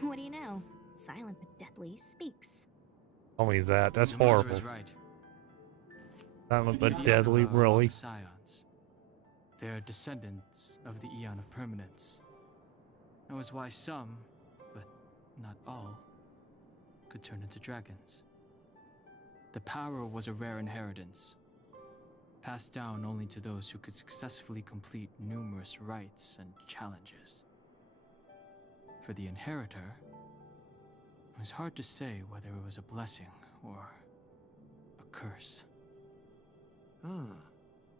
What do you know? Silent but deadly speaks. Only that. That's Your mother horrible. is right. Silent The but deadly, Vidyadhara really. are the scions. They are descendants of the Eon of Permanence. That was why some, but not all, could turn into dragons. The power was a rare inheritance, passed down only to those who could successfully complete numerous rites and challenges. For the inheritor, it was hard to say whether it was a blessing or a curse.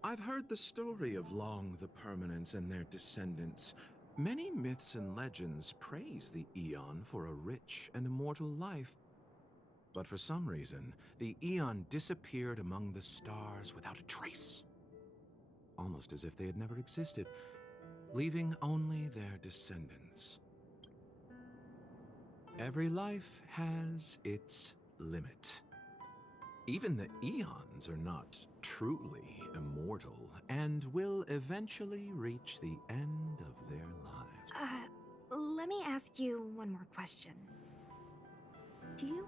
I've heard the story of Long the Permanence and their descendants. Many myths and legends praise the Eon for a rich and immortal life. But for some reason, the Eon disappeared among the stars without a trace. Almost as if they had never existed, leaving only their descendants. Every life has its limit. Even the Eons are not truly immortal and will eventually reach the end of their lives. Let me ask you one more question. Do you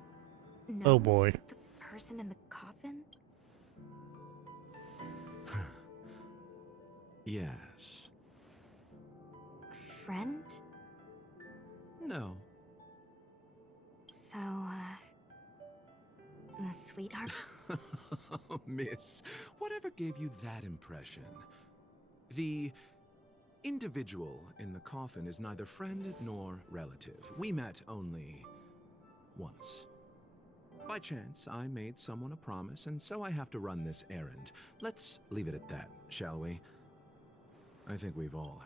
know Oh boy. the person in the coffin? Yes. friend? No. So, a sweetheart? Miss, whatever gave you that impression? The individual in the coffin is neither friend nor relative. We met only once. By chance, I made someone a promise, and so I have to run this errand. Let's leave it at that, shall we? I think we've all...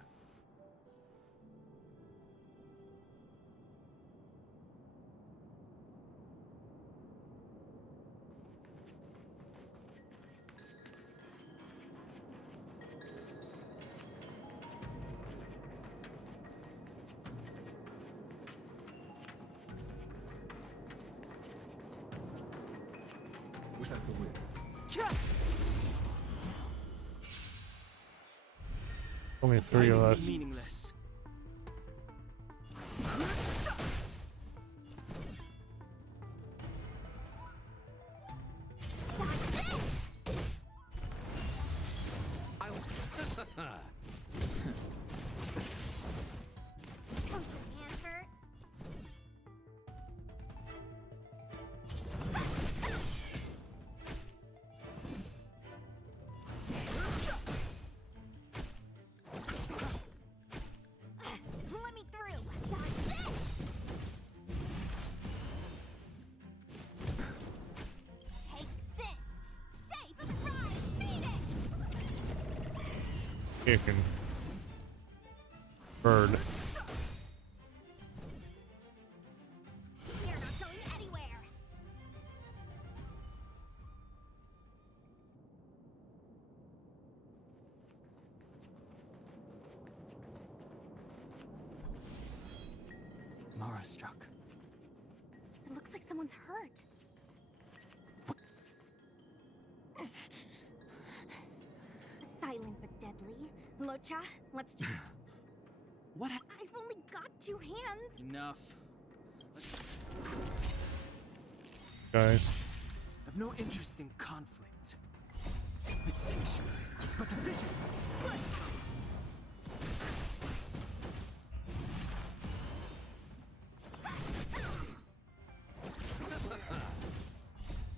Was that the win? Only three of us. Meaningless. Don't your hands hurt? Let me through. Dodge this. Take this. Shape of the rise, Venus. Kicking. Bird. You're not going anywhere. Mara struck. It looks like someone's hurt. Silent but deadly. Locha, let's just... What I've only got 2 hands. Enough. Guys. I've no interest in conflict. The sanctuary is but a vision.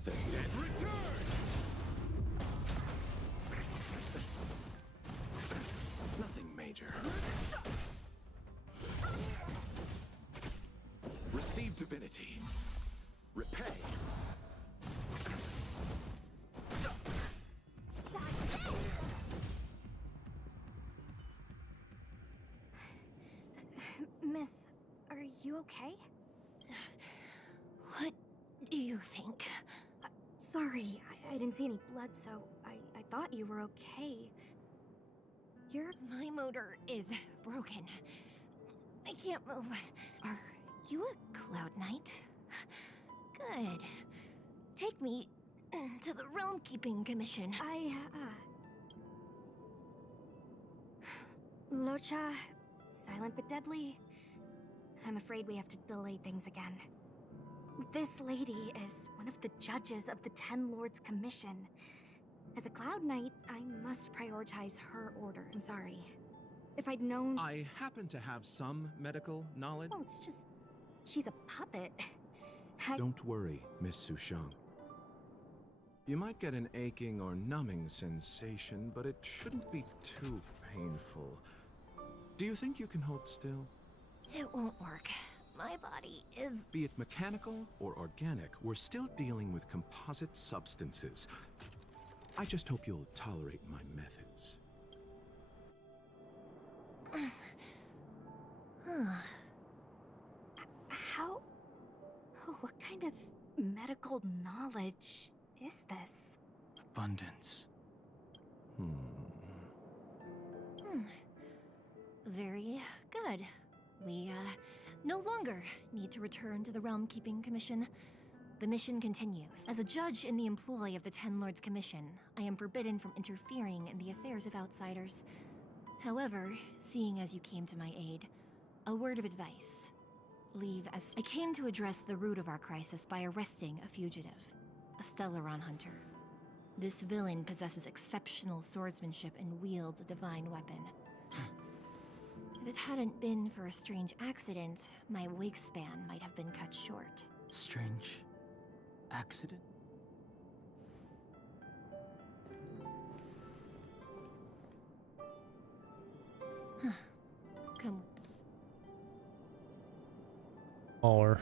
the dead return? Nothing major. Receive divinity. Repay. Miss, are you okay? What do you think? Sorry, I didn't see any blood, so I thought you were okay. My motor is broken. I can't move. Are you a Cloud Knight? Good. Take me to the Realm Keeping Commission. Locha, silent but deadly. I'm afraid we have to delay things again. This lady is one of the judges of the Ten Lords Commission. As a Cloud Knight, I must prioritize her order. I'm sorry. If I'd known... I happen to have some medical knowledge. Well, it's just... she's a puppet. Don't worry, Miss Sushang. You might get an aching or numbing sensation, but it shouldn't be too painful. Do you think you can hold still? It won't work. My body is... Be it mechanical or organic, we're still dealing with composite substances. I just hope you'll tolerate my methods. How... oh, what kind of medical knowledge is this? Abundance. Very good. We, no longer need to return to the Realm Keeping Commission. The mission continues. As a judge in the employ of the Ten Lords Commission, I am forbidden from interfering in the affairs of outsiders. However, seeing as you came to my aid, a word of advice. Leave as... I came to address the root of our crisis by arresting a fugitive, a Stellaron hunter. This villain possesses exceptional swordsmanship and wields a divine weapon. it hadn't been for a strange accident, my wingspan might have been cut short. Strange accident? Come. Or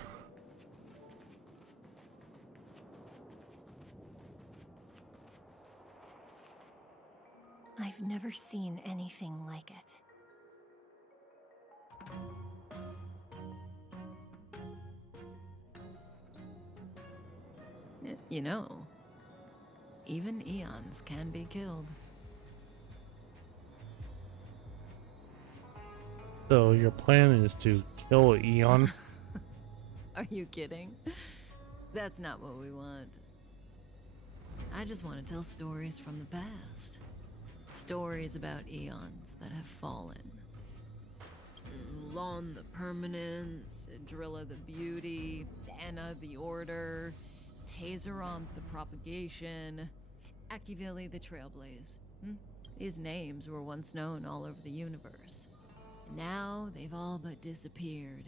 I've never seen anything like it. You know, even eons can be killed. so your plan is to kill Eon? Are you kidding? That's not what we want. I just want to tell stories from the past. Stories about eons that have fallen. Lon the Permanence, Drilla the Beauty, Anna the Order, Tazeronth the Propagation, Akivili the Trailblaze. These names were once known all over the universe. Now they've all but disappeared,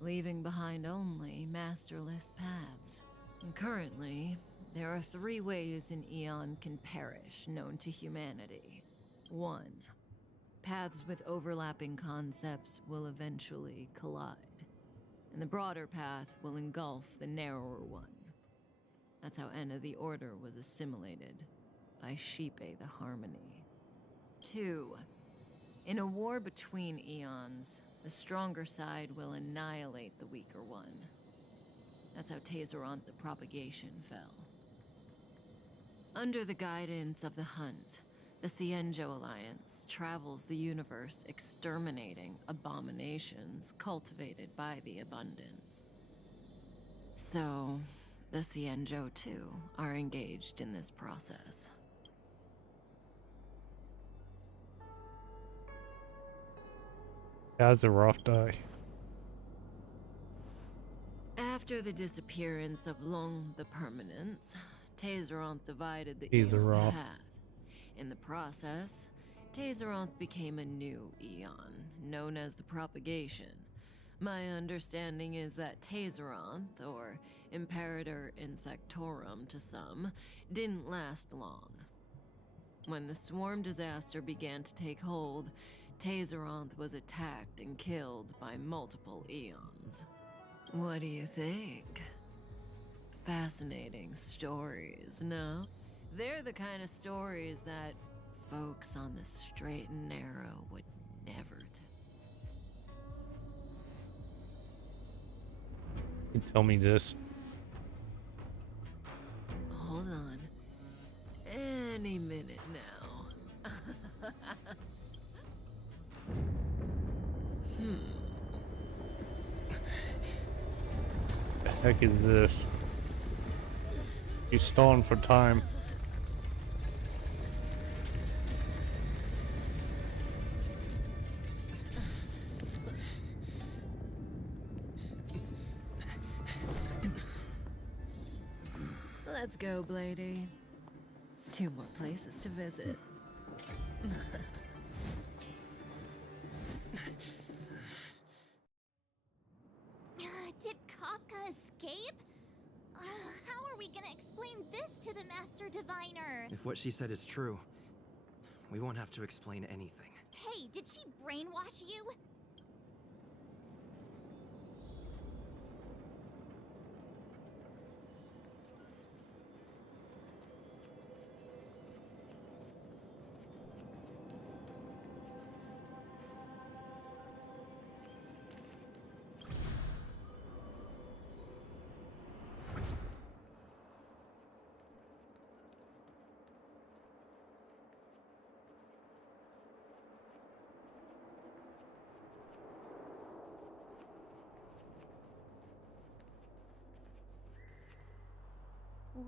leaving behind only masterless paths. And currently, there are 3 ways an eon can perish known to humanity. 1. Paths with overlapping concepts will eventually collide, and the broader path will engulf the narrower one. That's how Enna the Order was assimilated by Shipe the Harmony. 2. In a war between eons, the stronger side will annihilate the weaker one. That's how Tazeronth the Propagation fell. Under the guidance of the Hunt, the Cienjo Alliance travels the universe exterminating abominations cultivated by the Abundance. So, the Cienjo too are engaged in this process. Azeroth die. After the disappearance of Long the Permanence, Tazeronth divided the eon's Azeroth. path. In the process, Tazeronth became a new eon, known as the Propagation. My understanding is that Tazeronth, or Imperator Insectorum to some, didn't last long. When the swarm disaster began to take hold, Tazeronth was attacked and killed by multiple eons. What do you think? Fascinating stories, no? They're the kind of stories that folks on the straight and narrow would never You tell me this. Hold on. Any minute now. The heck is this? He's stalling for time. Let's go, Blady. 2 more places to visit. Did Kafka escape? How are we gonna explain this to the Master Diviner? If what she said is true, we won't have to explain anything. Hey, did she brainwash you?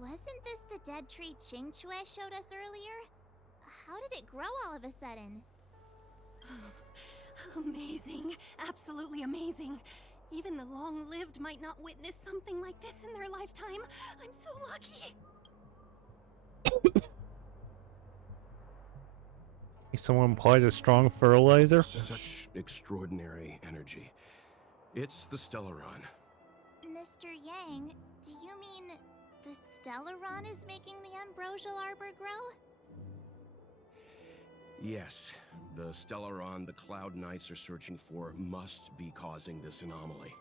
Wasn't this the dead tree Qingque showed us earlier? How did it grow all of a sudden? Amazing. Absolutely amazing. Even the long-lived might not witness something like this in their lifetime. I'm so lucky. Someone applied a strong fertilizer? Such extraordinary energy. It's the Stellaron. Mr. Yang, do you mean the Stellaron is making the ambrosial arbor grow? Yes, the Stellaron the Cloud Knights are searching for must be causing this anomaly.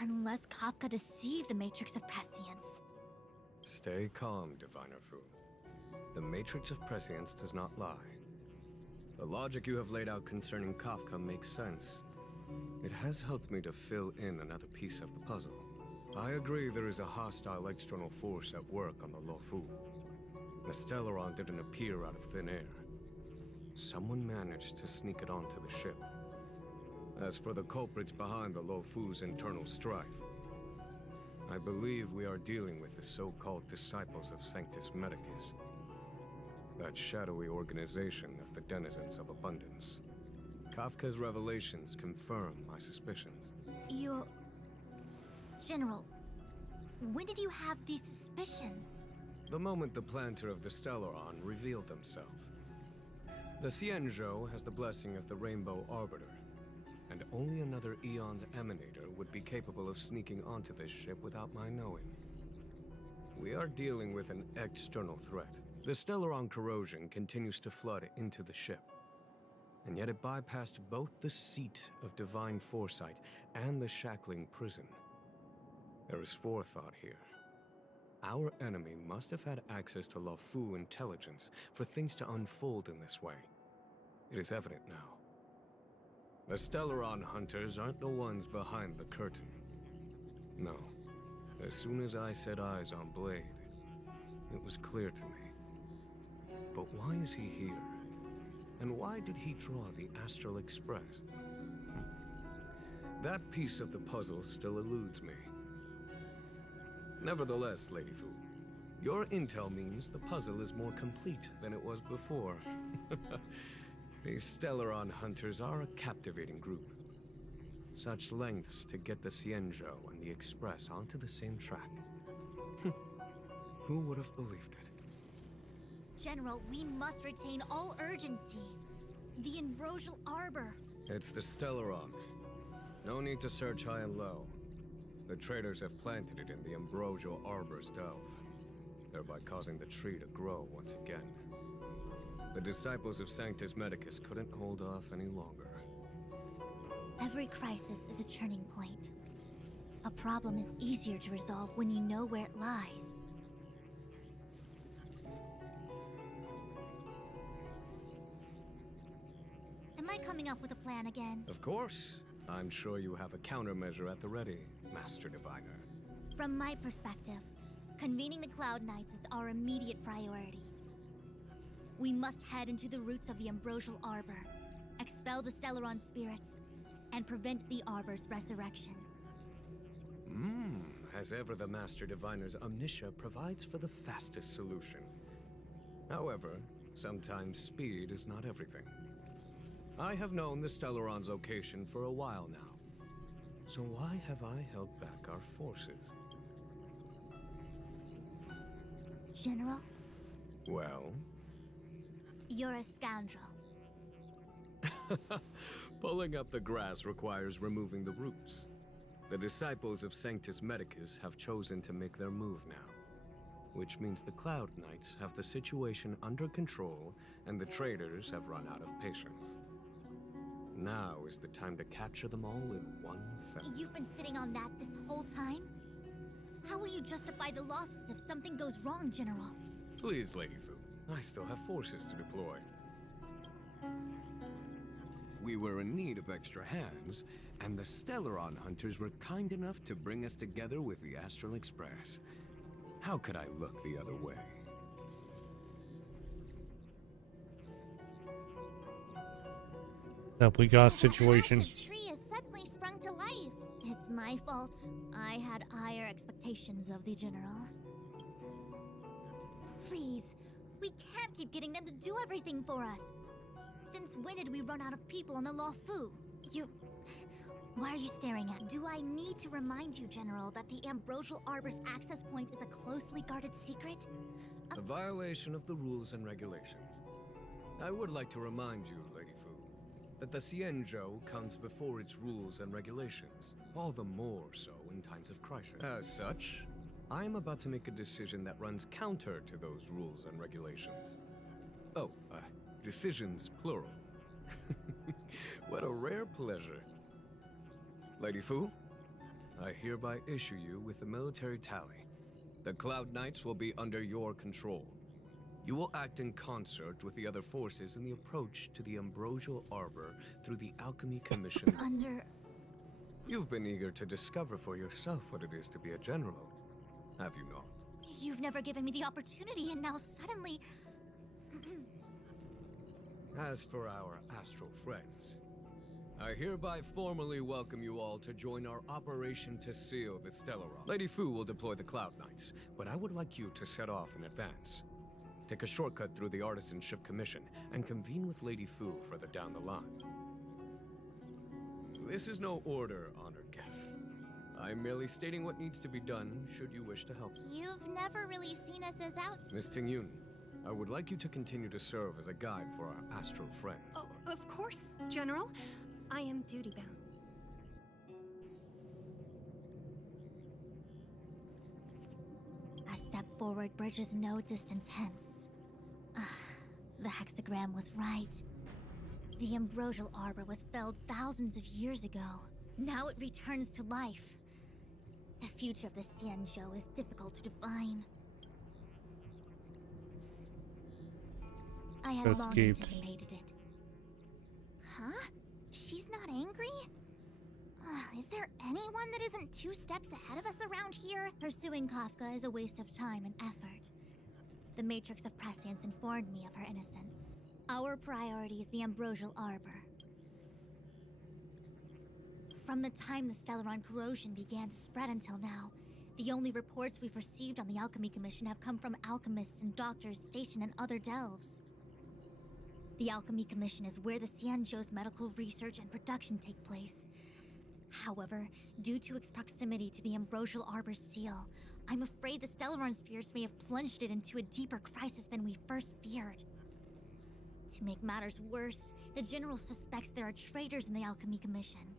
Unless Kafka deceived the Matrix of Prescience. Stay calm, Diviner Fu. The Matrix of Prescience does not lie. The logic you have laid out concerning Kafka makes sense. It has helped me to fill in another piece of the puzzle. I agree there is a hostile external force at work on the Luofu. The Stellaron didn't appear out of thin air. Someone managed to sneak it onto the ship. As for the culprits behind the Luofu's internal strife, I believe we are dealing with the so-called Disciples of Sanctus Medicus. That shadowy organization of the denizens of abundance. Kafka's revelations confirm my suspicions. General, when did you have these suspicions? The moment the planter of the Stellaron revealed themselves. The Xianzhou has the blessing of the Rainbow Arbiter, and only another Eon's Emanator would be capable of sneaking onto this ship without my knowing. We are dealing with an external threat. The Stellaron corrosion continues to flood into the ship, and yet it bypassed both the seat of divine foresight and the shackling prison. There is forethought here. Our enemy must have had access to Luofu intelligence for things to unfold in this way. It is evident now. The Stellaron hunters aren't the ones behind the curtain. No. As soon as I set eyes on Blade, it was clear to me. But why is he here? And why did he draw the Astral Express? That piece of the puzzle still eludes me. Nevertheless, Lady Fu, your intel means the puzzle is more complete than it was before. These Stellaron hunters are a captivating group. Such lengths to get the Xianzhou and the Express onto the same track. Who would have believed it? General, we must retain all urgency. The Ambrosial Arbor. It's the Stellaron. No need to search high and low. The traders have planted it in the Ambrosial Arbor's delve, thereby causing the tree to grow once again. The Disciples of Sanctus Medicus couldn't hold off any longer. Every crisis is a turning point. A problem is easier to resolve when you know where it lies. Am I coming up with a plan again? Of course. I'm sure you have a countermeasure at the ready, Master Diviner. From my perspective, convening the Cloud Knights is our immediate priority. We must head into the roots of the Ambrosial Arbor, expel the Stellaron spirits, and prevent the Arbor's resurrection. As ever, the Master Diviner's omniscia provides for the fastest solution. However, sometimes speed is not everything. I have known the Stellaron's location for a while now. So why have I held back our forces? General? Well? You're a scoundrel. Pulling up the grass requires removing the roots. The Disciples of Sanctus Medicus have chosen to make their move now, which means the Cloud Knights have the situation under control and the traders have run out of patience. Now is the time to capture them all in one fell. You've been sitting on that this whole time? How will you justify the losses if something goes wrong, General? Please, Lady Fu. I still have forces to deploy. We were in need of extra hands, and the Stellaron hunters were kind enough to bring us together with the Astral Express. How could I look the other way? That we got a situation. The tree has suddenly sprung to life. It's my fault. I had higher expectations of the General. Please, we can't keep getting them to do everything for us. Since when did we run out of people on the Luofu? Why are you staring at? Do I need to remind you, General, that the Ambrosial Arbor's access point is a closely guarded secret? A violation of the rules and regulations. I would like to remind you, Lady Fu, that the Xianzhou comes before its rules and regulations, all the more so in times of crisis. As such, I am about to make a decision that runs counter to those rules and regulations. Oh, decisions plural. What a rare pleasure. Lady Fu, I hereby issue you with the military tally. The Cloud Knights will be under your control. You will act in concert with the other forces in the approach to the Ambrosial Arbor through the Alchemy Commission. You've been eager to discover for yourself what it is to be a general, have you not? You've never given me the opportunity, and now suddenly... As for our astral friends, I hereby formally welcome you all to join our operation to seal the Stellaron. Lady Fu will deploy the Cloud Knights, but I would like you to set off in advance. Take a shortcut through the Artisanship Commission and convene with Lady Fu further down the line. This is no order, honored guests. I'm merely stating what needs to be done should you wish to help. You've never really seen us as Miss Tingyun, I would like you to continue to serve as a guide for our astral friends. Oh, of course, General. I am duty-bound. A step forward bridges no distance hence. The hexagram was right. The Ambrosial Arbor was felled thousands of years ago. Now it returns to life. The future of the Xianzhou is difficult to define. I had long anticipated it. Huh? She's not angry? Is there anyone that isn't 2 steps ahead of us around here? Pursuing Kafka is a waste of time and effort. The Matrix of Prescience informed me of her innocence. Our priority is the Ambrosial Arbor. From the time the Stellaron corrosion began to spread until now, the only reports we've received on the Alchemy Commission have come from alchemists and doctors stationed in other delves. The Alchemy Commission is where the Xianzhou's medical research and production take place. However, due to its proximity to the Ambrosial Arbor's seal, I'm afraid the Stellaron spirits may have plunged it into a deeper crisis than we first feared. To make matters worse, the General suspects there are traitors in the Alchemy Commission.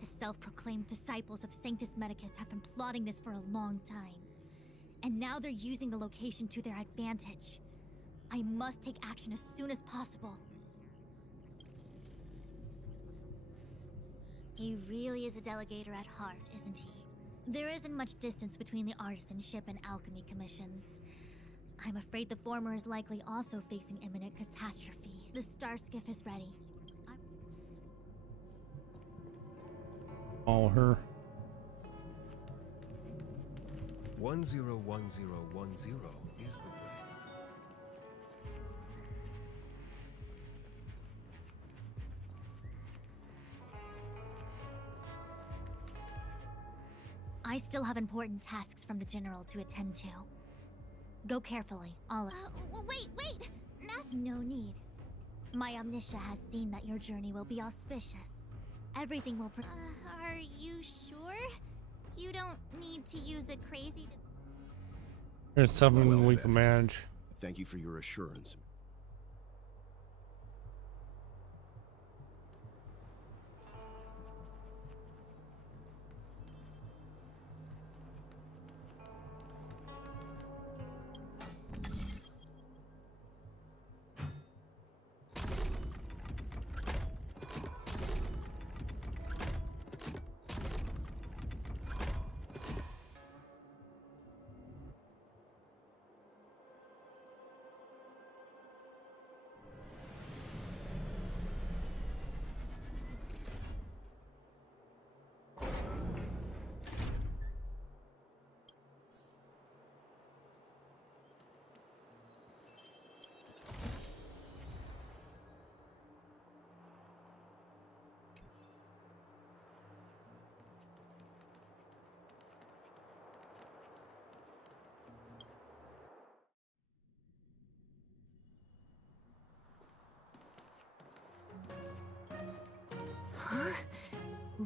The self-proclaimed disciples of Sanctus Medicus have been plotting this for a long time. And now they're using the location to their advantage. I must take action as soon as possible. He really is a delegator at heart, isn't he? There isn't much distance between the Artisanship and Alchemy Commissions. I'm afraid the former is likely also facing imminent catastrophe. The star skiff is ready. All her. 101010 is the way. I still have important tasks from the General to attend to. Go carefully, all of wait! No need. My Omniscia has seen that your journey will be auspicious. Everything will are you sure? You don't need to use a crazy... There's something we can manage. Thank you for your assurance.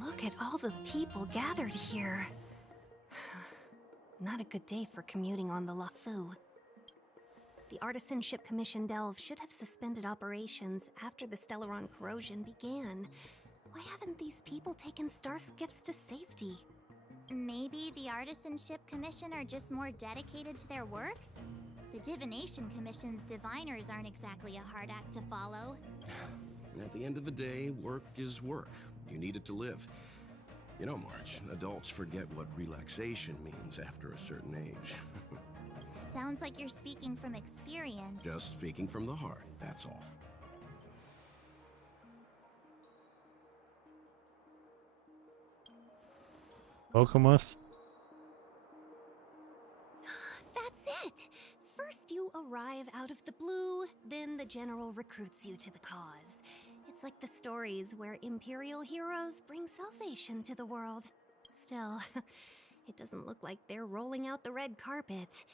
Look at all the people gathered here. Not a good day for commuting on the LaFu. The Artisanship Commission Delve should have suspended operations after the Stellaron corrosion began. Why haven't these people taken star skiffs to safety? Maybe the Artisanship Commission are just more dedicated to their work? The Divination Commission's diviners aren't exactly a hard act to follow. At the end of the day, work is work. You need it to live. You know, March, adults forget what relaxation means after a certain age. Sounds like you're speaking from experience. Just speaking from the heart, that's all. Welcome us. That's it! First you arrive out of the blue, then the general recruits you to the cause. It's like the stories where Imperial heroes bring salvation to the world. Still, it doesn't look like they're rolling out the red carpet.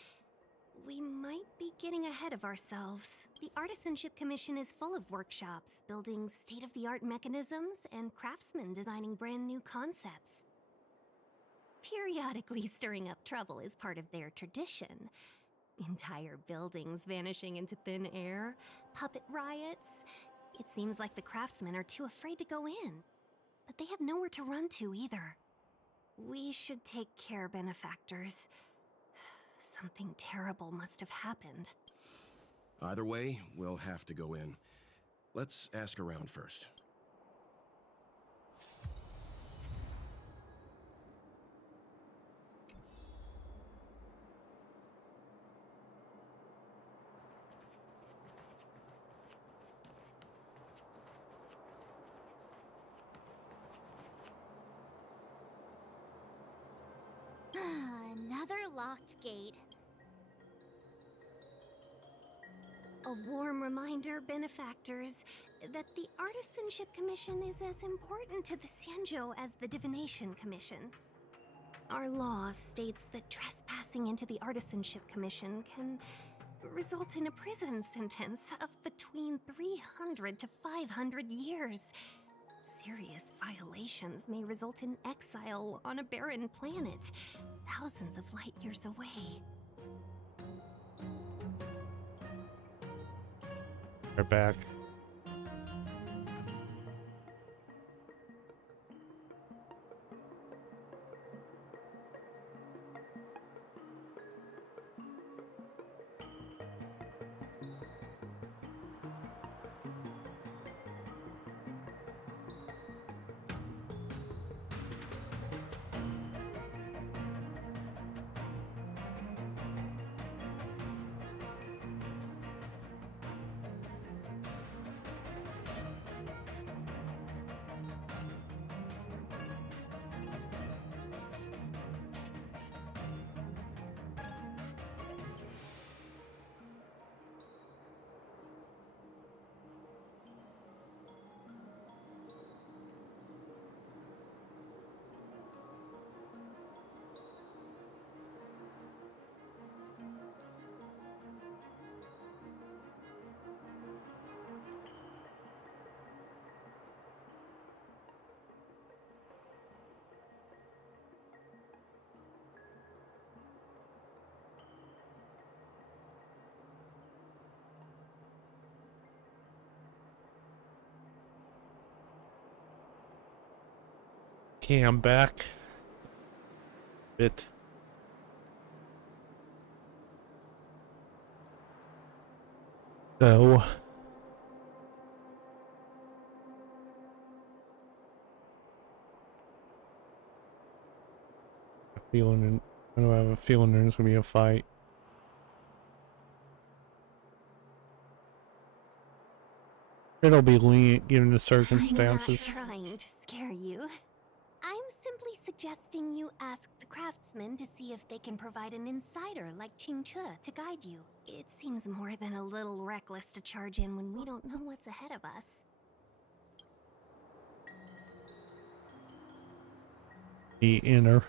We might be getting ahead of ourselves. The Artisanship Commission is full of workshops, building state-of-the-art mechanisms, and craftsmen designing brand new concepts. Periodically stirring up trouble is part of their tradition. Entire buildings vanishing into thin air, puppet riots. It seems like the craftsmen are too afraid to go in, but they have nowhere to run to either. We should take care, benefactors. Something terrible must have happened. Either way, we'll have to go in. Let's ask around first. Another locked gate. A warm reminder, benefactors, that the Artisanship Commission is as important to the Xianzhou as the Divination Commission. Our law states that trespassing into the Artisanship Commission can result in a prison sentence of between 300 to 500 years. Serious violations may result in exile on a barren planet, thousands of light years away. We're back. Okay, I'm back. Bit. So I have a feeling there's gonna be a fight. It'll be lenient given the circumstances. I'm not trying to scare you. I'm simply suggesting you ask the craftsmen to see if they can provide an insider like Qingche to guide you. It seems more than a little reckless to charge in when we don't know what's ahead of us. The inner.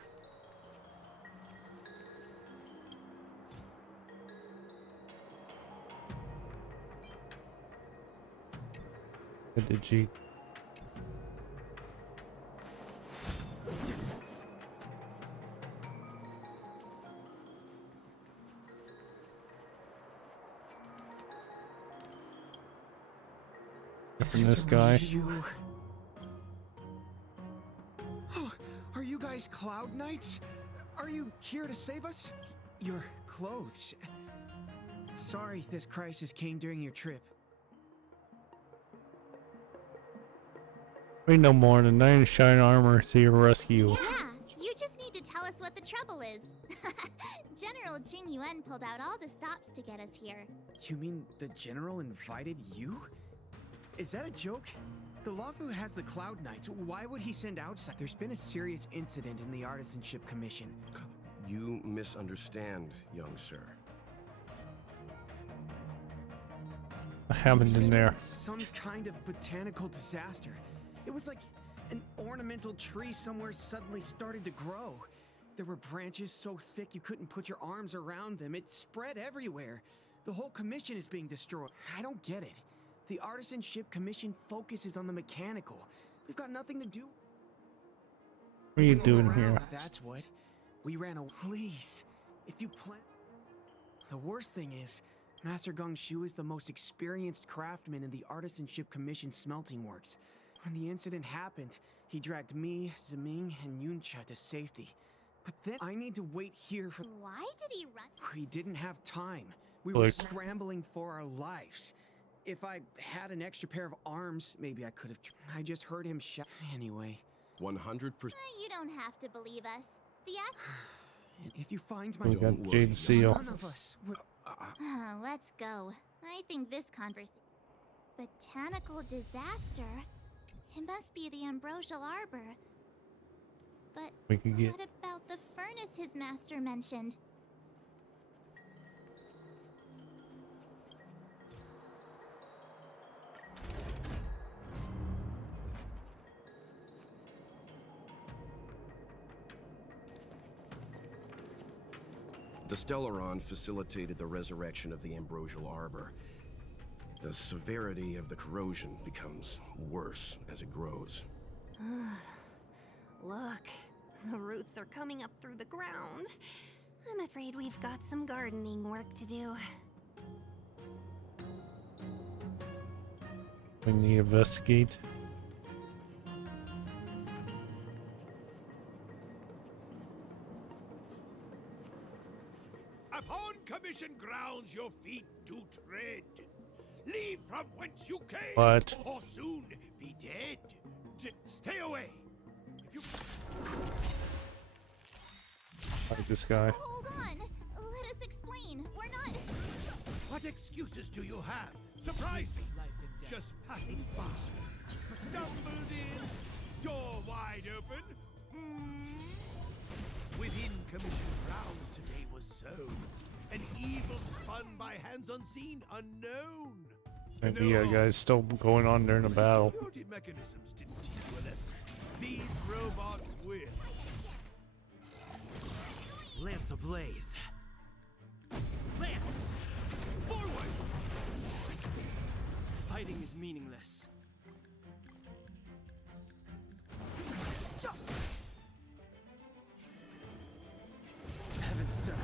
Did you? And this guy. Oh, are you guys Cloud Knights? Are you here to save us? Your clothes. Sorry this crisis came during your trip. We know more than knight in shining armor to your rescue. Yeah, you just need to tell us what the trouble is. General Jing Yuan pulled out all the stops to get us here. You mean the General invited you? Is that a joke? The Lafu has the Cloud Knights. Why would he send outside? There's been a serious incident in the Artisanship Commission. You misunderstand, young sir. What happened in there? Some kind of botanical disaster. It was like an ornamental tree somewhere suddenly started to grow. There were branches so thick you couldn't put your arms around them. It spread everywhere. The whole commission is being destroyed. I don't get it. The Artisanship Commission focuses on the mechanical. We've got nothing to do. What are you doing here? That's what. We ran away. Please, if you plan. The worst thing is, Master Gong Shu is the most experienced craftsman in the Artisanship Commission smelting works. When the incident happened, he dragged me, Zeming, and Yuncha to safety. But then I need to wait here for. Why did he run? We didn't have time. We were Look. scrambling for our lives. If I had an extra pair of arms, maybe I could have. I just heard him shout. Anyway. 100%. You don't have to believe us. The If you find my. We got Don't Jade worry. Seal. None of us would. Let's go. I think this conversation. Botanical disaster? It must be the Ambrosial Arbor. But We could get. what about the furnace his master mentioned? The Stellaron facilitated the resurrection of the Ambrosial Arbor. The severity of the corrosion becomes worse as it grows. Look, the roots are coming up through the ground. I'm afraid we've got some gardening work to do. We need to investigate. Upon commission grounds your feet do tread. Leave from whence you came, What? or soon be dead. Stay away. If you Like this guy. Hold on. Let us explain. We're not. What excuses do you have? Surprise me. Just passing by. Stumbled in, door wide open. Within commission grounds today was sown. An evil spun by hands unseen, unknown. Maybe a guy's still going on during the battle. Security mechanisms didn't teach you a lesson. These robots will. Lamps ablaze. Lance! Forward! Fighting is meaningless. Heaven's Surge.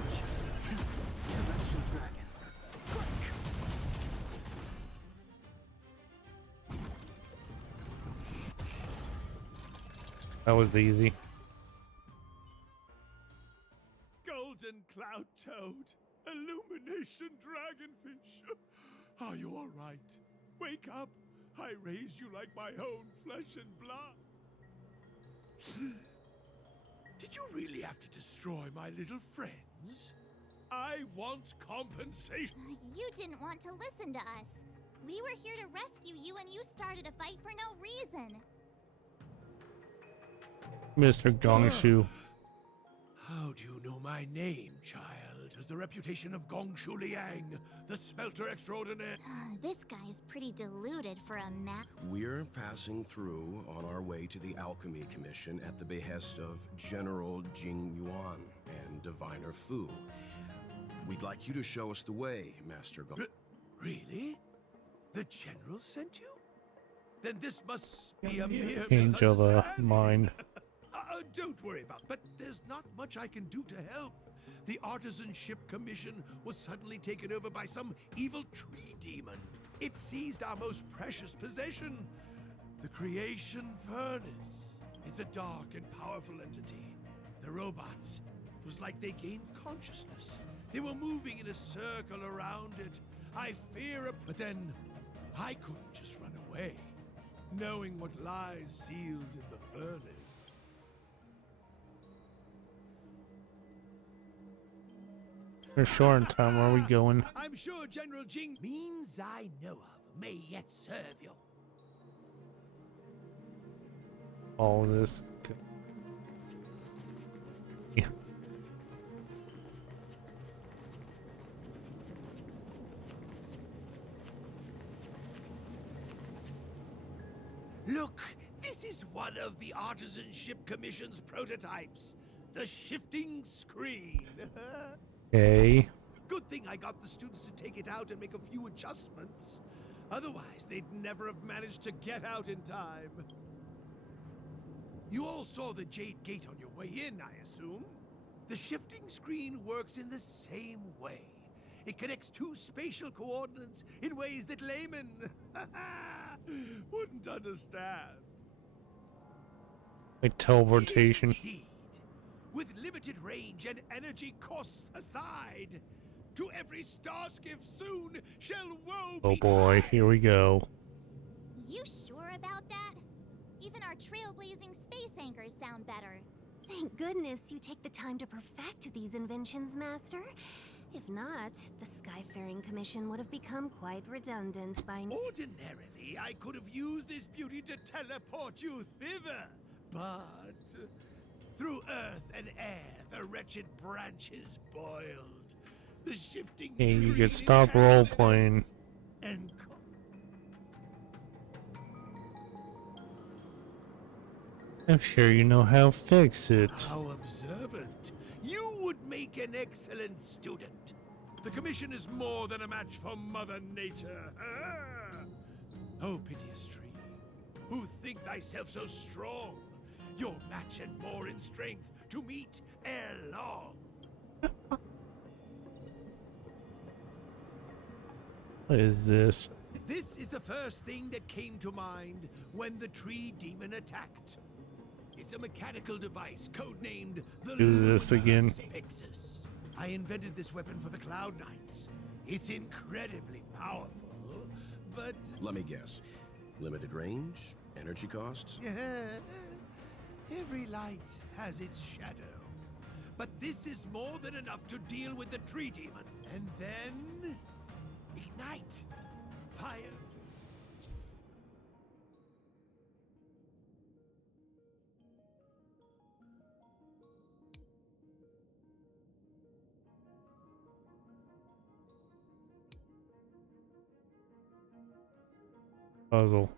Celestial Dragon. That was easy. Golden Cloud Toad. Illumination Dragonfish. Are you all right? Wake up. I raised you like my own flesh and blood. Did you really have to destroy my little friends? I want compensation. You didn't want to listen to us. We were here to rescue you and you started a fight for no reason. Mr. Gongshu. How do you know my name, child? Has the reputation of Gongshu Liang, the smelter extraordinaire. This guy's pretty deluded for a man. We're passing through on our way to the Alchemy Commission at the behest of General Jing Yuan and Diviner Fu. We'd like you to show us the way, Master Gong. Really? The General sent you? Then this must be a mere Change of mind. Don't worry about it, but there's not much I can do to help. The Artisanship Commission was suddenly taken over by some evil tree demon. It seized our most precious possession, the creation furnace. It's a dark and powerful entity. The robots, it was like they gained consciousness. They were moving in a circle around it. I fear it, but then I couldn't just run away, knowing what lies sealed in the furnace. For sure in time, where are we going? I'm sure General Jing means I know of may yet serve you. All this. Yeah. Look, this is one of the Artisanship Commission's prototypes. The shifting screen. Okay. Good thing I got the students to take it out and make a few adjustments. Otherwise, they'd never have managed to get out in time. You all saw the Jade Gate on your way in, I assume? The shifting screen works in the same way. It connects two spatial coordinates in ways that laymen wouldn't understand. Like teleportation. Indeed. With limited range and energy costs aside, to every starskiff soon shall woe Oh be boy, here we go. You sure about that? Even our trailblazing space anchors sound better. Thank goodness you take the time to perfect these inventions, Master. If not, the Skyfaring Commission would have become quite redundant by now. Ordinarily, I could have used this beauty to teleport you thither, but through earth and air, the wretched branches boiled. The shifting Hey, you screen can stop role playing. And I'm sure you know how to fix it. how observant. You would make an excellent student. The commission is more than a match for Mother Nature. Ah! Oh, piteous tree, who think thyself so strong, your match and more in strength to meet ere long. What is this? This is the first thing that came to mind when the tree demon attacked. It's a mechanical device codenamed the Do this again. Pixis. I invented this weapon for the Cloud Knights. It's incredibly powerful, but Let me guess. Limited range? Energy costs? every light has its shadow. But this is more than enough to deal with the tree demon. And then ignite. Fire. Puzzle.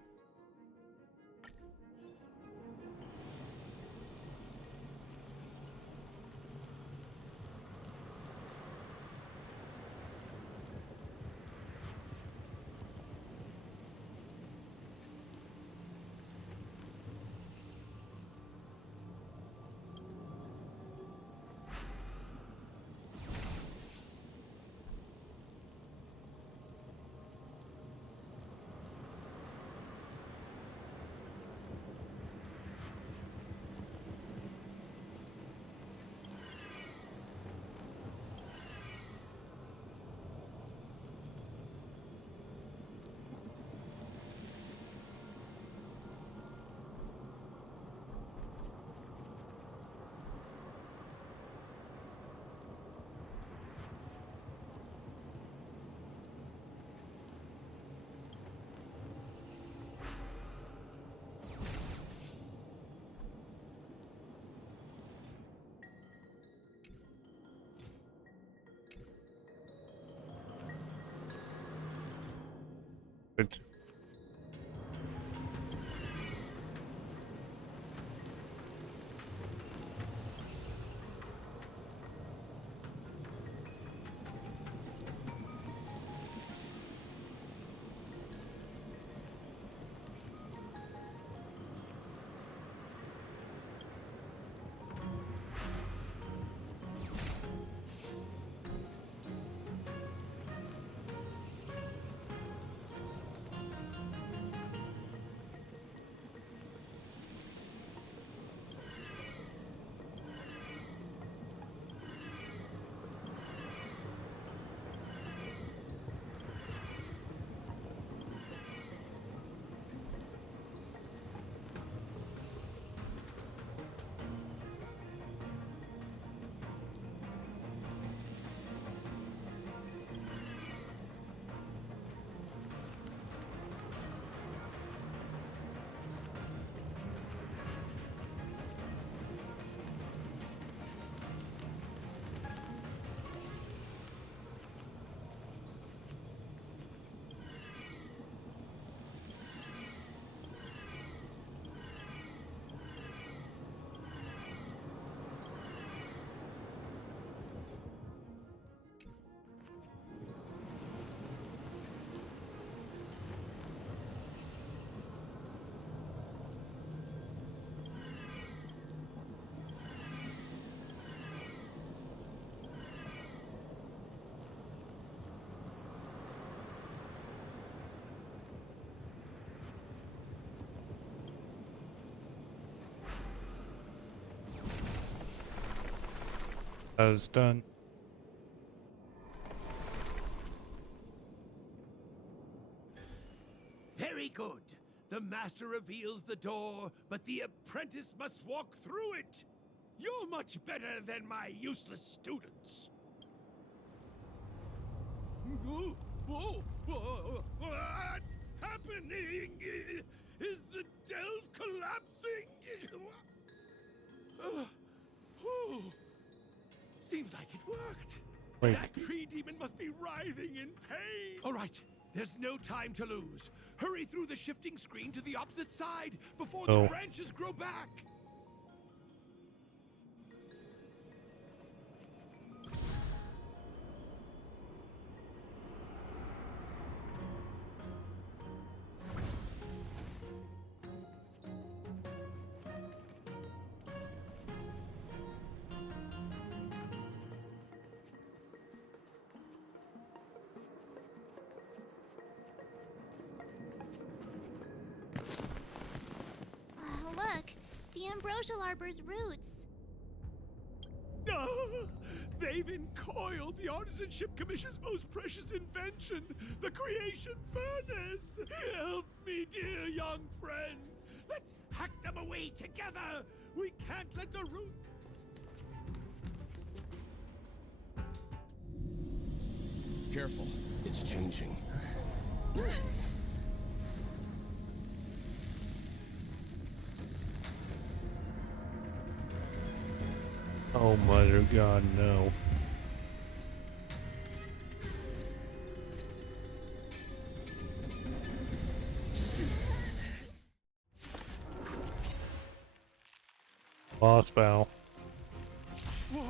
That was done. Very good. The master reveals the door, but the apprentice must walk through it. You're much better than my useless students. What's happening? Is the delve collapsing? Seems like it worked. Wait. That tree demon must be writhing in pain. All right, there's no time to lose. Hurry through the shifting screen to the opposite side before the branches grow back. Look, the ambrosial arbor's roots. They've encoiled the Artisanship Commission's most precious invention, the creation furnace. Help me, dear young friends. Let's hack them away together. We can't let the root... Careful, it's changing. Oh mother god, no. Boss battle. Whoa.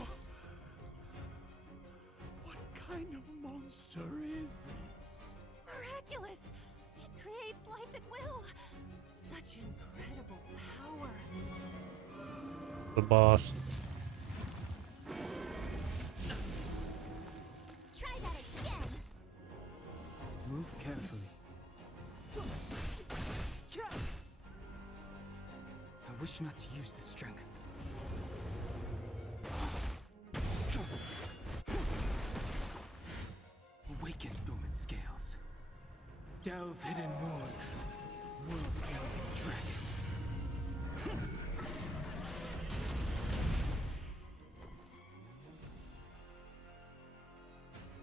What kind of monster is this? Miraculous! It creates life at will. Such incredible power. The boss. Try that again. Move carefully. I wish not to use the strength. Awaken, dormant scales. Delve, hidden moon. World-cleansing dragon.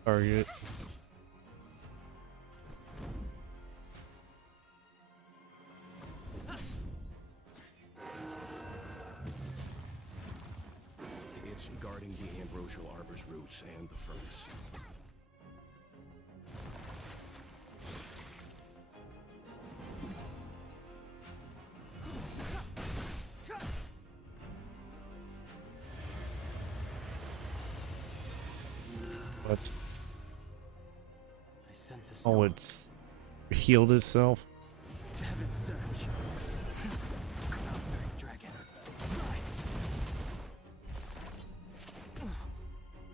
Target. It's guarding the ambrosial arbor's roots and the furnace. What? I sense a Oh, storm. it's healed itself. Heaven surge. Cloud-bearing dragon. Rise.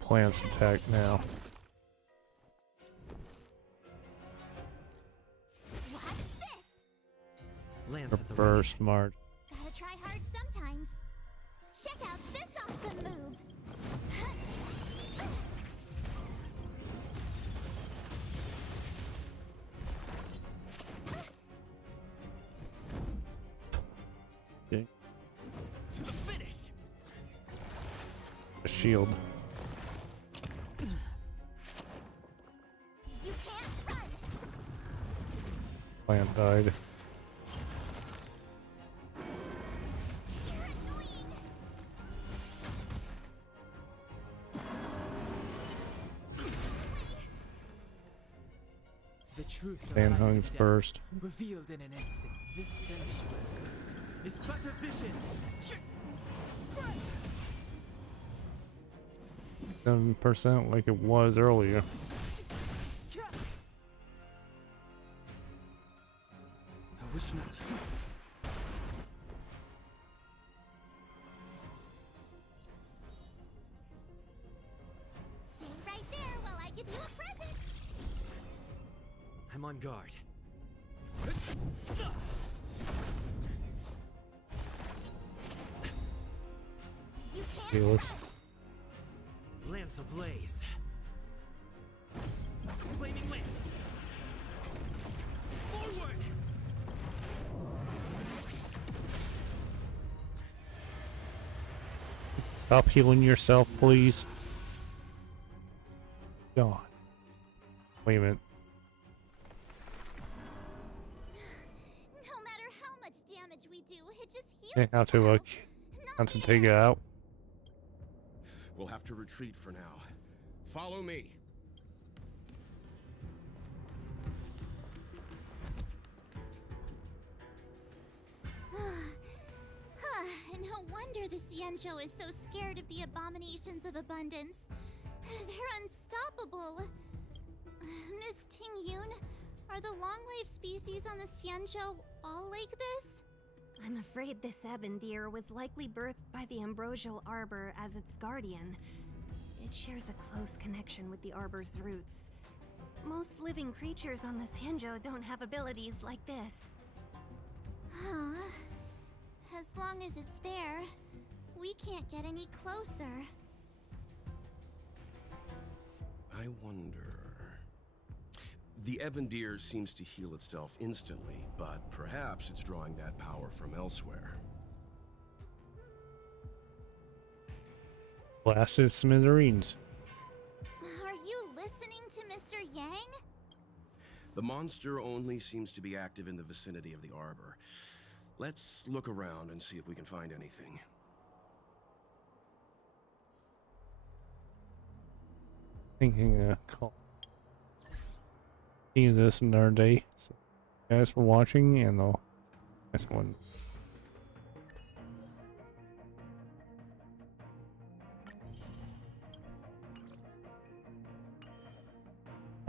Plants attack now. Watch this. Lance Or at the burst march. Gotta try hard sometimes. Check out this awesome move. Okay. To the finish. A shield. You can't run. Plant died. You're annoying. The truth Van of life Hung's and death, burst. revealed in an instant. This sinister is but a vision. 7% like it was earlier. I wish not to. Stay right there while I give you a present. I'm on guard. You can't Healers. Stop healing yourself, please. God. Wait a minute. No matter how much damage we do, it just heals. Hey, how to look. How to take it out. We'll have to retreat for now. Follow me. No wonder the Xianzhou is so scared of the abominations of abundance. They're unstoppable. Miss Tingyun, are the long-lived species on the Xianzhou all like this? I'm afraid this ebon deer was likely birthed by the ambrosial arbor as its guardian. It shares a close connection with the arbor's roots. Most living creatures on the Xianzhou don't have abilities like this. Huh. As long as it's there, we can't get any closer. I wonder... The ebon deer seems to heal itself instantly, but perhaps it's drawing that power from elsewhere. Blasted smithereens. Are you listening to Mr. Yang? The monster only seems to be active in the vicinity of the arbor. Let's look around and see if we can find anything. Thinking a call. See this another day. So, guys for watching, and I'll next one.